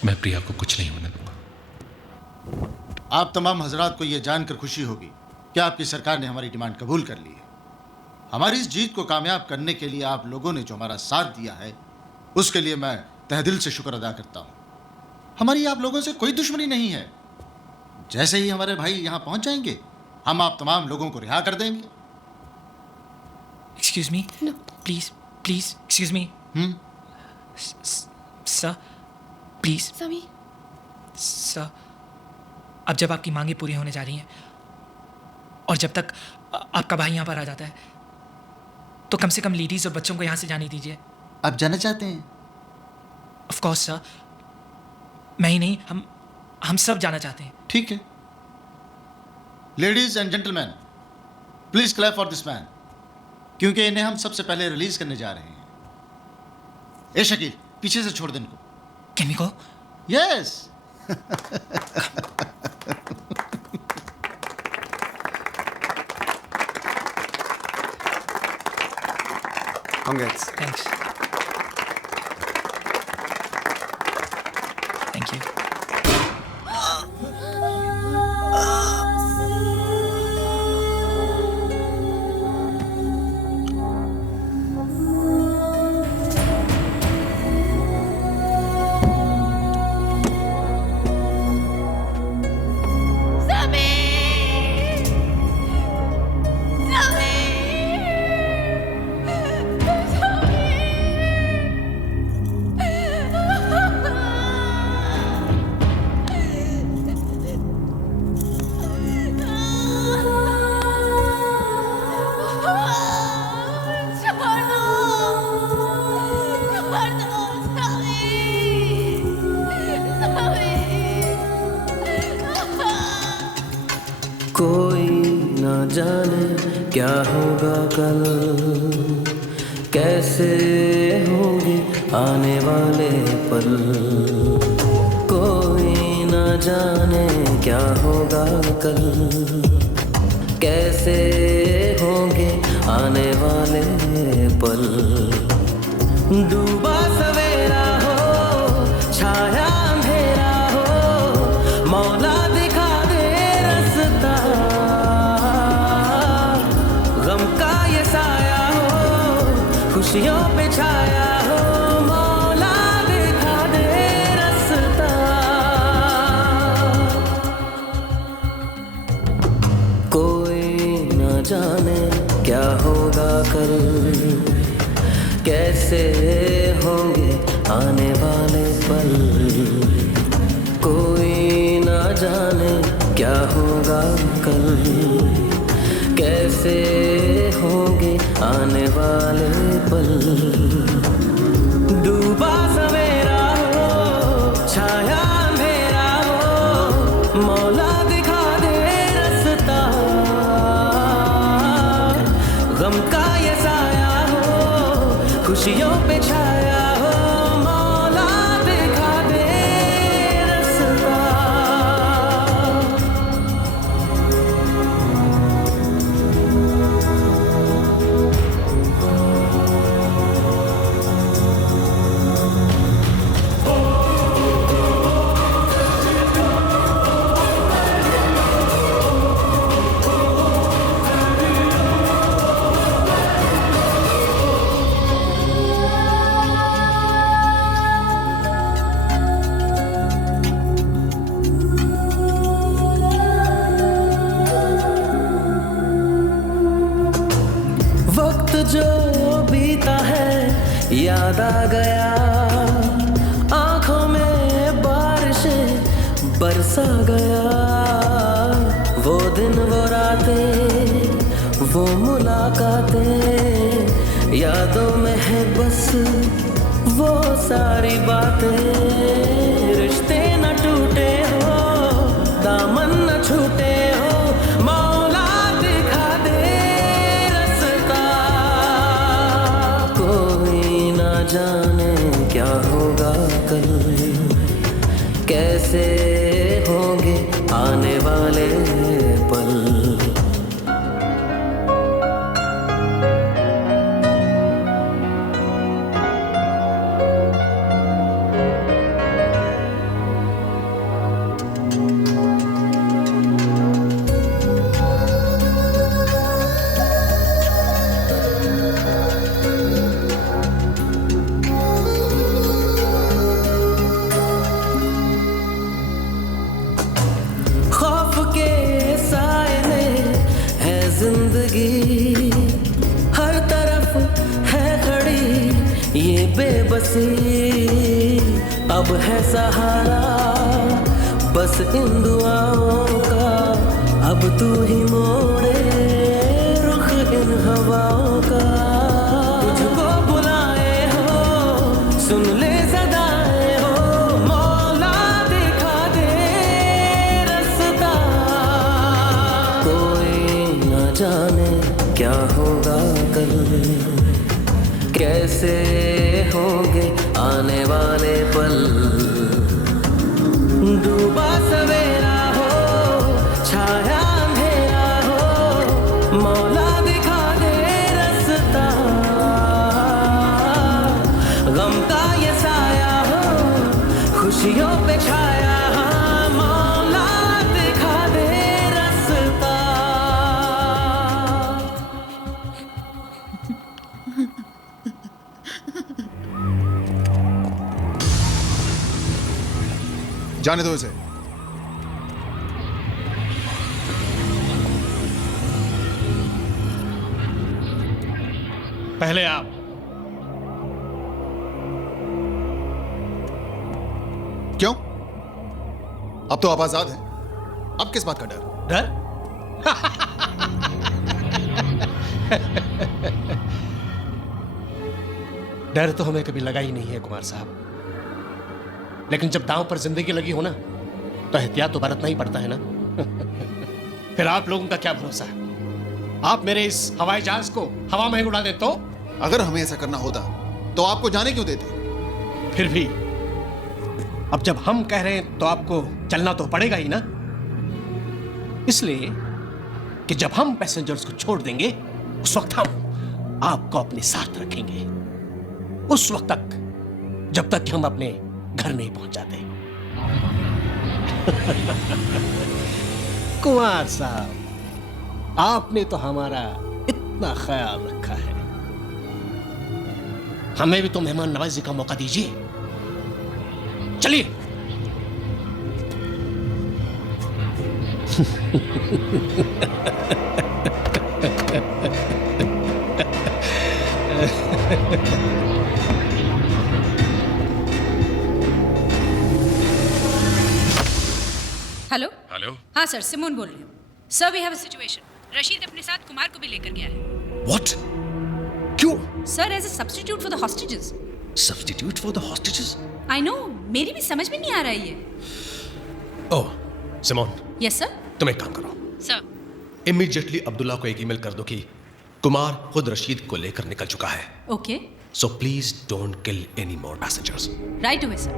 मैं प्रिया को कुछ नहीं होने दूंगा. आप तमाम हजरात को यह जानकर खुशी होगी कि आपकी सरकार ने हमारी डिमांड कबूल कर ली है. हमारी इस जीत को कामयाब करने के लिए आप लोगों ने जो हमारा साथ दिया है, उसके लिए मैं तहे दिल से शुक्र अदा करता हूं. हमारी आप लोगों से कोई दुश्मनी नहीं है. जैसे ही हमारे भाई यहां पहुंच जाएंगे, हम आप तमाम लोगों को रिहा कर देंगे. Excuse me? No. Please, excuse me. Sir, please. Sami. Sir, अब जब आपकी मांगें पूरी होने जा रही हैं और जब तक आपका भाई यहाँ पर आ जाता है, तो कम से कम लेडीज और बच्चों को यहाँ से जाने दीजिए. आप जाना चाहते हैं? Of course, sir. मैं ही नहीं, हम सब जाना चाहते हैं. ठीक है. Ladies and gentleman, please clap for this man, क्योंकि इन्हें हम सबसे पहले रिलीज करने जा रहे हैं. ए शकील, पीछे से छोड़ दे इनको. Can we go? Yes. Congrats. Thanks. Thank you. कोई ना जाने क्या होगा कल, कैसे होंगे आने वाले पल. पल, कोई न जाने क्या होगा कल, कैसे होंगे आने वाले पल। डूबा सवेरा हो, छाया अंधेरा हो, मौला दिखा दे रास्ता। गम का ये साया हो, खुशियों पे छाया हो, मौला दिखा दे रास्ता। कोई न जाने क्या होगा कल, कैसे होंगे आने वाले पल। कोई न जाने क्या होगा कल, कैसे होंगे आने वाले पल। डूबा सवेरा हो, छाया अंधेरा हो, मौला दिखा दे रास्ता। गम का ये साया हो, खुशियों पे छाया हो, मौला दिखा दे रास्ता। वक्त जो बीता है याद आ गया, आंखों में बारिशें बरसा गया। वो दिन वो रातें वो मुलाकातें, यादों में है बस वो सारी बातें। रिश्ते न टूटे हो, दामन न छूटे हो, मौला दिखा दे रास्ता। कोई न जाने क्या होगा कल, कैसे होंगे आने वाले पल। खौफ के साए में है जिंदगी, हर तरफ है खड़ी ये बेबसी। अब है सहारा बस इन दुआओं का, अब तू ही मोड़े रुख इन हवाओं का। तुझको बुलाए हो, सुन ले सदाएं हो, मौला दिखा दे रास्ता। कोई न जाने क्या होगा कल, कैसे होंगे आने वाले पल। डूबा सवेरा हो, छाया अंधेरा हो, मौला दिखा दे रास्ता। गम का ये साया हो, खुशियों पे छाया हो, मौला दिखा दे रास्ता। जाने दो इसे। पहले आप। क्यों? अब तो आप आजाद हैं। अब किस बात का डर? डर? डर तो हमें कभी लगा ही नहीं है कुमार साहब, लेकिन जब दांव पर जिंदगी लगी हो ना, तो एहतियात तो बरतना ही पड़ता है ना। फिर आप लोगों का क्या भरोसा है? आप मेरे इस हवाई जहाज को हवा में उड़ा दे तो? अगर हमें ऐसा करना होता तो आपको जाने क्यों देते? फिर भी अब जब हम कह रहे हैं तो आपको चलना तो पड़ेगा ही ना, इसलिए कि जब हम पैसेंजर्स को छोड़ देंगे उस वक्त हम आपको अपने साथ रखेंगे, उस वक्त तक जब तक कि हम अपने घर नहीं पहुंच जाते। कुमार साहब, आपने तो हमारा इतना ख्याल रखा है, हमें भी तो मेहमान नवाजी का मौका दीजिए। चलिए। Hello hello. हाँ सर, सिमोन बोल रही हूँ। Sir we have a situation. Rashid अपने साथ कुमार को भी लेकर गया है। What? क्यों? Sir as a substitute for the hostages. Substitute for the hostages? I know, मेरी भी समझ में नहीं आ रहा है ये। Oh Simone, yes sir. तुम एक काम करो, सर। इमीडिएटली अब्दुल्ला को एक ईमेल कर दो कि कुमार खुद रशीद को लेकर निकल चुका है। Okay, so please don't kill any more passengers. Right away sir.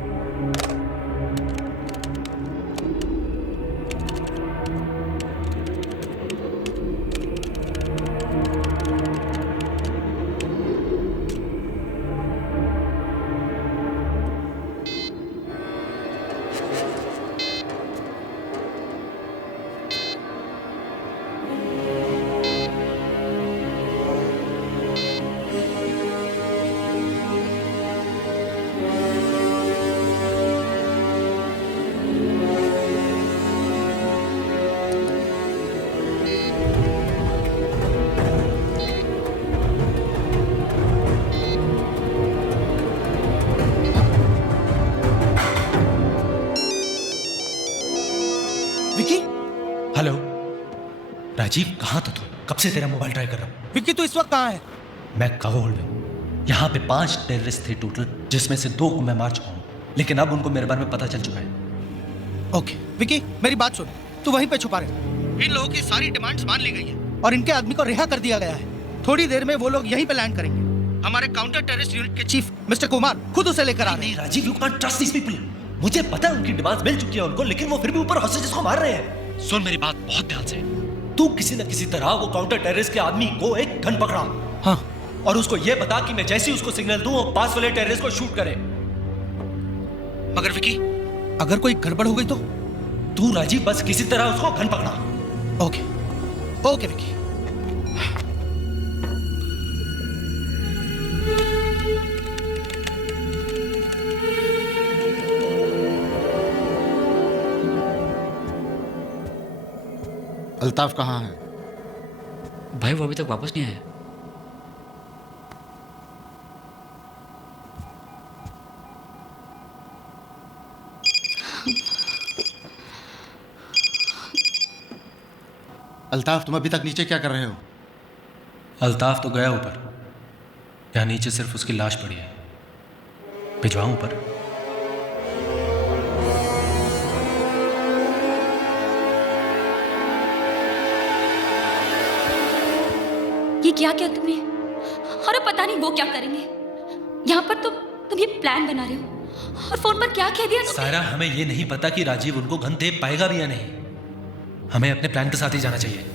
Hello Rajeev, कहाँ था तू? कब से तेरा मोबाइल ट्राई कर रहा हूँ। विक्की तू इस वक्त कहाँ है? मैं काबुल में। यहाँ पे 5 टेररिस्ट थे टोटल, जिसमें से 2 को मैं मार चुका हूँ, लेकिन अब उनको मेरे बारे में पता चल चुका है। ओके विक्की, मेरी बात सुन, तू वहीं पे छुपा रहे। इन लोगों की सारी डिमांड्स मान ली गई है और इनके आदमी को रिहा कर दिया गया है। थोड़ी देर में वो लोग यहीं पे लैंड करेंगे। हमारे काउंटर टेररिस्ट यूनिट के चीफ मिस्टर कुमार खुद उसे लेकर आ रहे हैं। Rajiv, you can't trust these people. मुझे पता है उनकी डिमांड्स मिल चुकी है उनको, लेकिन वो फिर भी ऊपर हॉस्टेजेस को मार रहे हैं। सुन मेरी बात बहुत ध्यान से, तू किसी न किसी तरह वो काउंटर टेररिस्ट के आदमी को एक गन पकड़ा। हाँ। और उसको ये बता कि मैं जैसे ही उसको सिग्नल दूं वो पास वाले टेररिस्ट को शूट करे। मगर विकी, अगर कोई गड़बड़ हो गई तो? तू राजीव बस किसी तरह उसको गन पकड़ा। Okay okay Vicky. अल्ताफ कहाँ है? भाई वो अभी तक वापस नहीं आया। अल्ताफ, तुम अभी तक नीचे क्या कर रहे हो? अल्ताफ तो गया ऊपर, यहाँ नीचे सिर्फ उसकी लाश पड़ी है। भिजवाऊं ऊपर? ये क्या किया तुमने? और पता नहीं वो क्या करेंगे। यहाँ पर तुम ये प्लान बना रहे हो और फोन पर क्या कह दिया तुमने? सारा, हमें ये नहीं पता कि राजीव उनको गन दे पाएगा भी या नहीं। हमें अपने प्लान के साथ ही जाना चाहिए।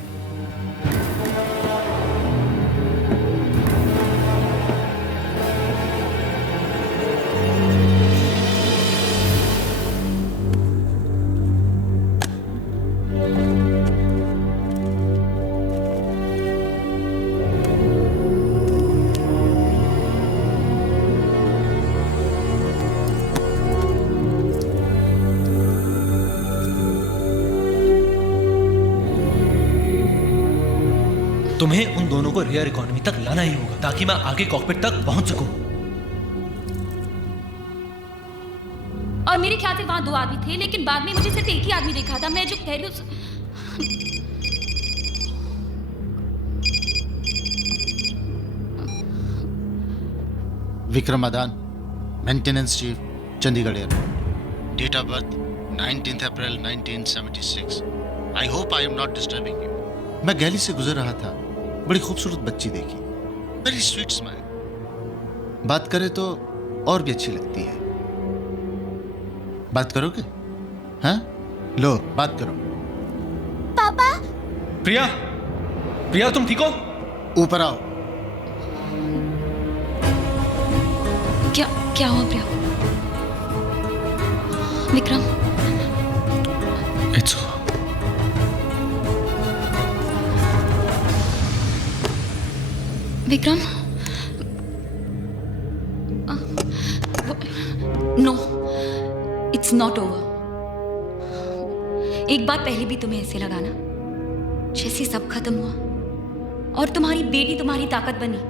तुम्हें उन दोनों को रियर इकोनॉमी तक लाना ही होगा ताकि मैं आगे कॉकपिट तक पहुंच सकूं। और मेरे ख्याल से वहां 2 आदमी थे, लेकिन बाद में मुझे सिर्फ एक ही आदमी देखा था। मैं जो कह रही हूँ Vikram Adan, maintenance chief, Chandigarh airport. Date of birth 19 April 1976। I hope I am not disturbing you. मैं गैली से गुजर रहा था, बड़ी खूबसूरत बच्ची देखी, वेरी स्वीट स्माइल। बात करें तो और भी अच्छी लगती है। बात करोगे? हाँ, लो बात करो। पापा। प्रिया, प्रिया तुम ठीक हो? ऊपर आओ। क्या हुआ Priya? Vikram. It's Vikram. No, it's not over. एक बात पहले भी तुम्हें ऐसे लगा ना, जैसे सब खत्म हुआ और तुम्हारी बेटी तुम्हारी ताकत बनी।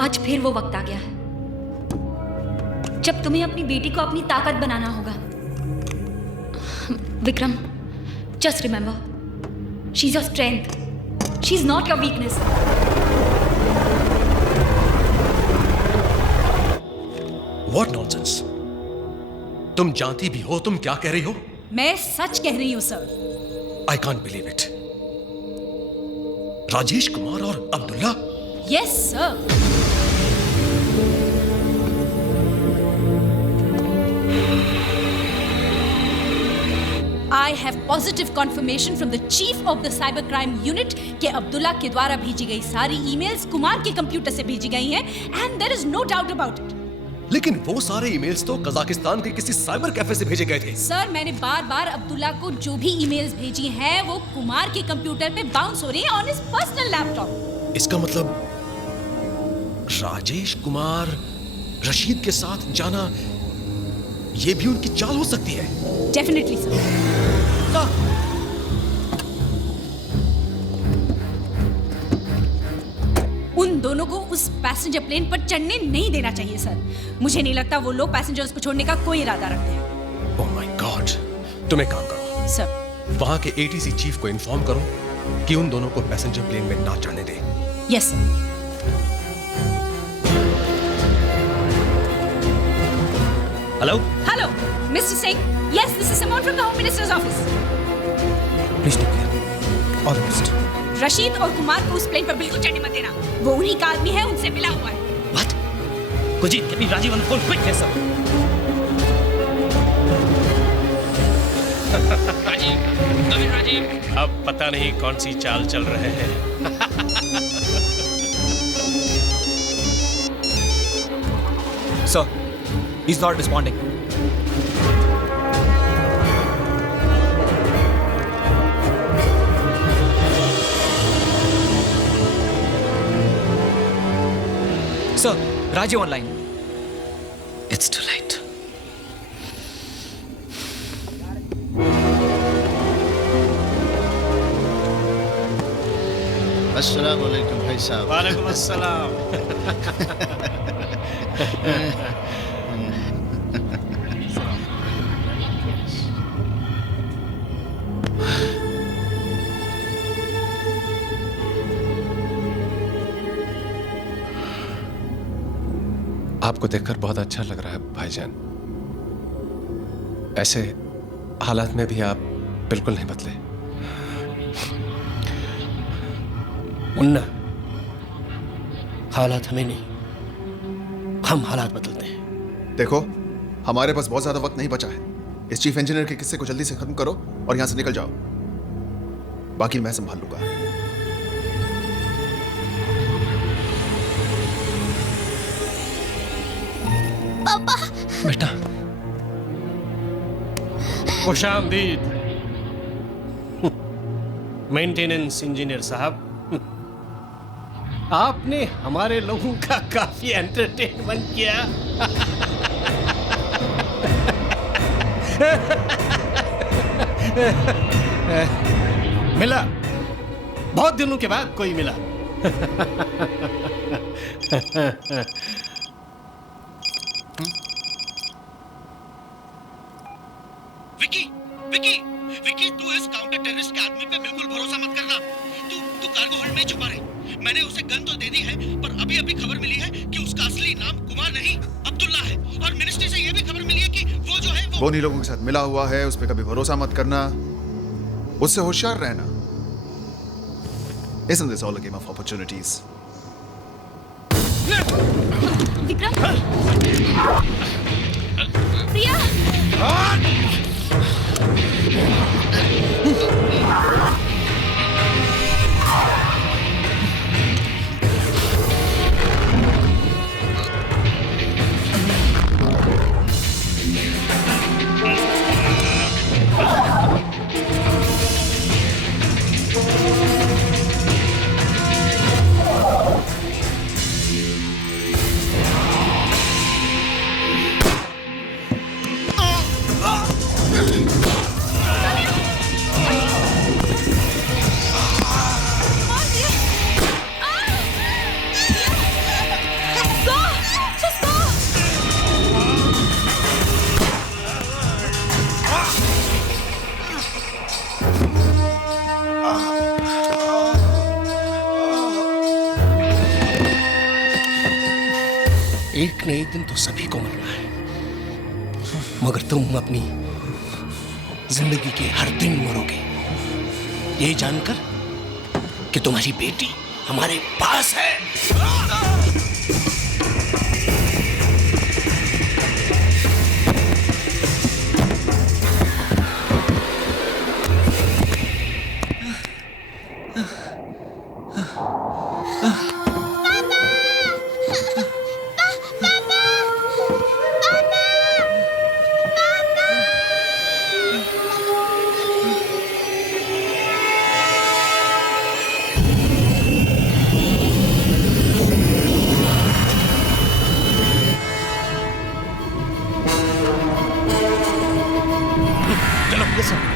आज फिर वो वक्त आ गया है जब तुम्हें अपनी बेटी को अपनी ताकत बनाना होगा। Vikram, just remember, she is your strength, she is not your weakness. What nonsense? तुम जानती भी हो तुम क्या कह रही हो? मैं सच कह रही हूं sir. I can't believe it. Rajesh Kumar और Abdullah? Yes sir. I have positive confirmation from the chief of the cyber crime unit कि अब्दुल्ला के द्वारा भेजी गई सारी ईमेल्स कुमार के कंप्यूटर से भेजी गई हैं and there is no doubt about it. लेकिन वो सारे ईमेल्स तो कजाकिस्तान के किसी साइबर कैफे से भेजे गए थे। सर, मैंने बार-बार अब्दुल्ला को जो भी ईमेल्स भेजी हैं वो कुमार के कंप्यूटर पे बाउंस हो रही हैं ऑन हिज पर्सनल लैपटॉप। इसका मतलब राजेश कुमार रशीद के साथ जाना ये भी उनकी चाल हो सकती है। Definitely sir. उन दोनों को उस पैसेंजर प्लेन पर चढ़ने नहीं देना चाहिए सर। मुझे नहीं लगता वो लोग पैसेंजर्स को छोड़ने का कोई इरादा रखते हैं। Oh my God. तुम एक काम करो सर, वहां के एटीसी चीफ को इन्फॉर्म करो कि उन दोनों को पैसेंजर प्लेन में ना चढ़ने दे। Yes sir. Hello? Hello, Mr. Singh. Yes, this is Simone from the Home Minister's office. Please take care. All the best. Rashid और कुमार को उस प्लेन पर बिल्कुल चढ़ने मत देना। वो उन्हीं का आदमी है, उनसे मिला हुआ है। What? Kujit, get me Rajiv on the phone quick, yes sir. Rajiv, नवीन राजीव। अब पता नहीं कौन सी चाल चल रहे हैं। Sir, he's not responding. Sir, Rajiv online. It's too late. अस्सलाम वालेकुम भाई साहब। वालेकुम अस्सलाम। आपको देखकर बहुत अच्छा लग रहा है भाईजान। ऐसे हालात में भी आप बिल्कुल नहीं बदले। मुन्ना, हालात हमें नहीं, हम हालात बदलते हैं। देखो, हमारे पास बहुत ज्यादा वक्त नहीं बचा है। इस चीफ इंजीनियर के किस्से को जल्दी से खत्म करो और यहां से निकल जाओ। बाकी मैं संभाल लूंगा। पापा। बेटा, खुशामदीद मेंटेनेंस इंजीनियर साहब। आपने हमारे लोगों का काफी एंटरटेनमेंट किया। मिला, बहुत दिनों के बाद कोई मिला। विकी, विकी, विकी, तू इस काउंटर टेररिस्ट के आदमी पे बिल्कुल भरोसा मत करना। तू कार्गो होल्ड में छुपा रहे। मैंने उसे गन तो दे दी है, पर अभी अभी खबर मिली है कि उसका असली नाम कुमार नहीं अब्दुल्ला है। और मिनिस्ट्री से यह भी खबर मिली है कि वो जो है वो उन्हीं लोगों के साथ मिला हुआ है। उस पर कभी भरोसा मत करना, उससे होशियार रहना। Isn't this all a game of opportunities? Vikram. प्रिया एक न एक दिन तो सभी को मरना है, मगर तुम अपनी जिंदगी के हर दिन मरोगे ये जानकर कि तुम्हारी बेटी हमारे पास है।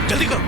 जल्दी करो।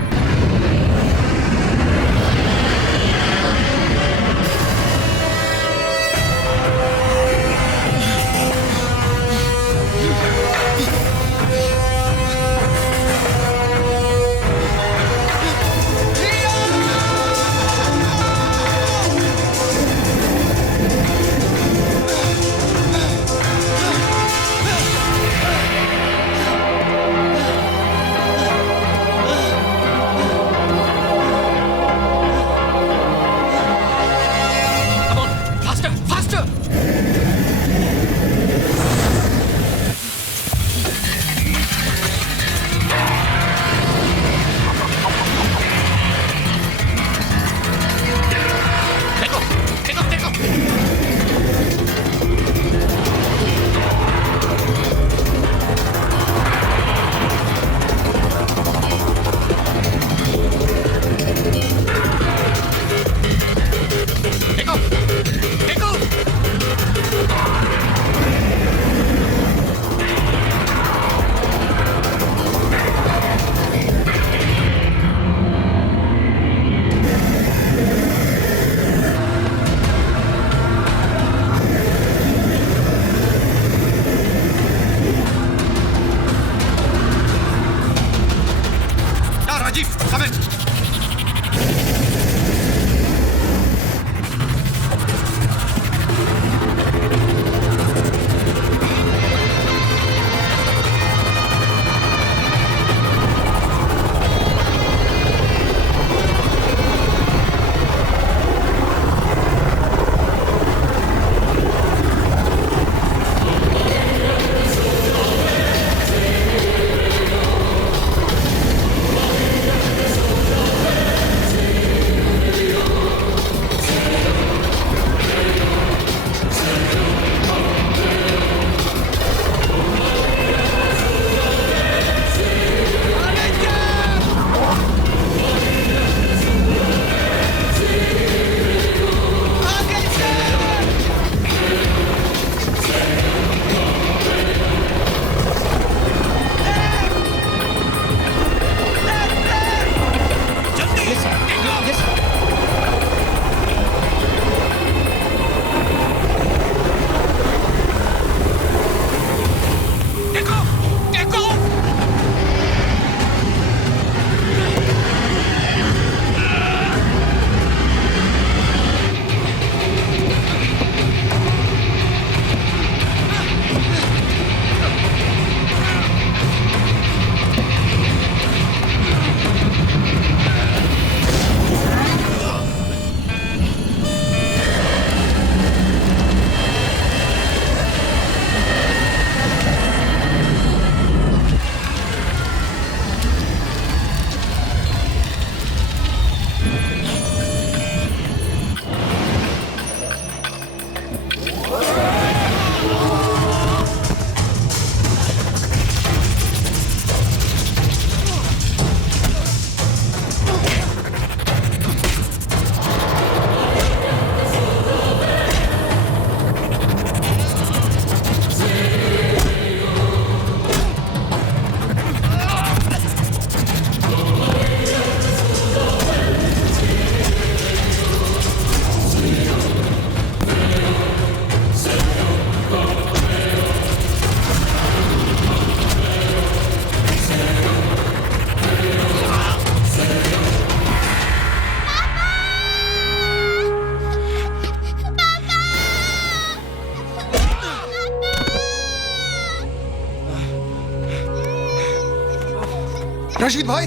रशीद भाई,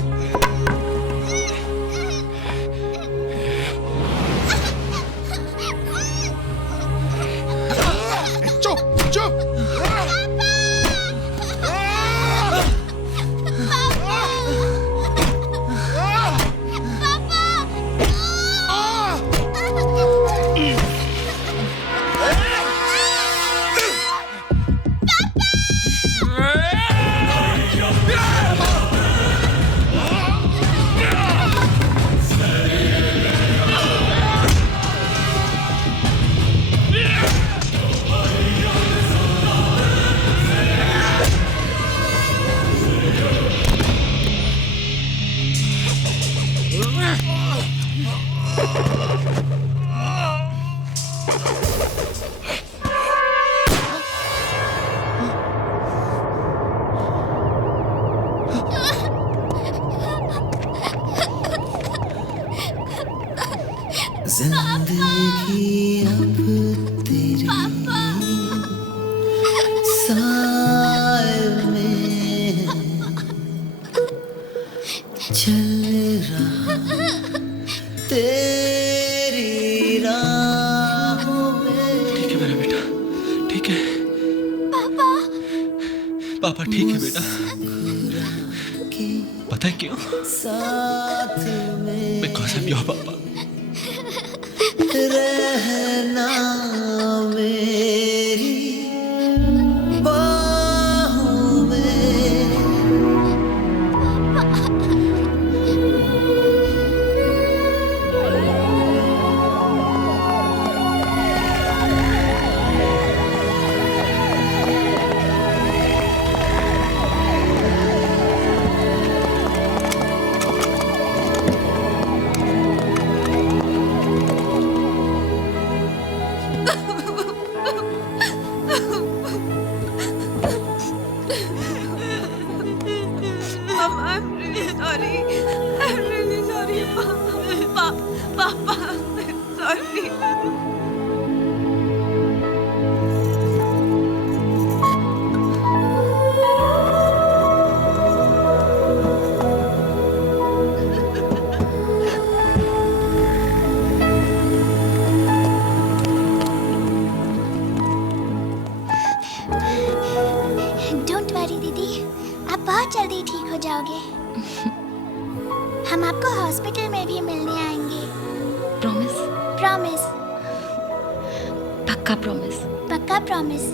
चुप चुप। जिंदगी अब तेरे साए में चल रहा तेरी राहों में। ठीक है मेरा बेटा, ठीक है पापा। पापा ठीक है बेटा। पता है क्यों? साथ में बिकॉज़ ऑफ योर पापा। रहना मेरी बाहों में। डोंट वरी दीदी, आप बहुत जल्दी ठीक हो जाओगे। हम आपको हॉस्पिटल में भी मिलने आएंगे। प्रॉमिस? प्रॉमिस। पक्का प्रॉमिस? पक्का प्रॉमिस।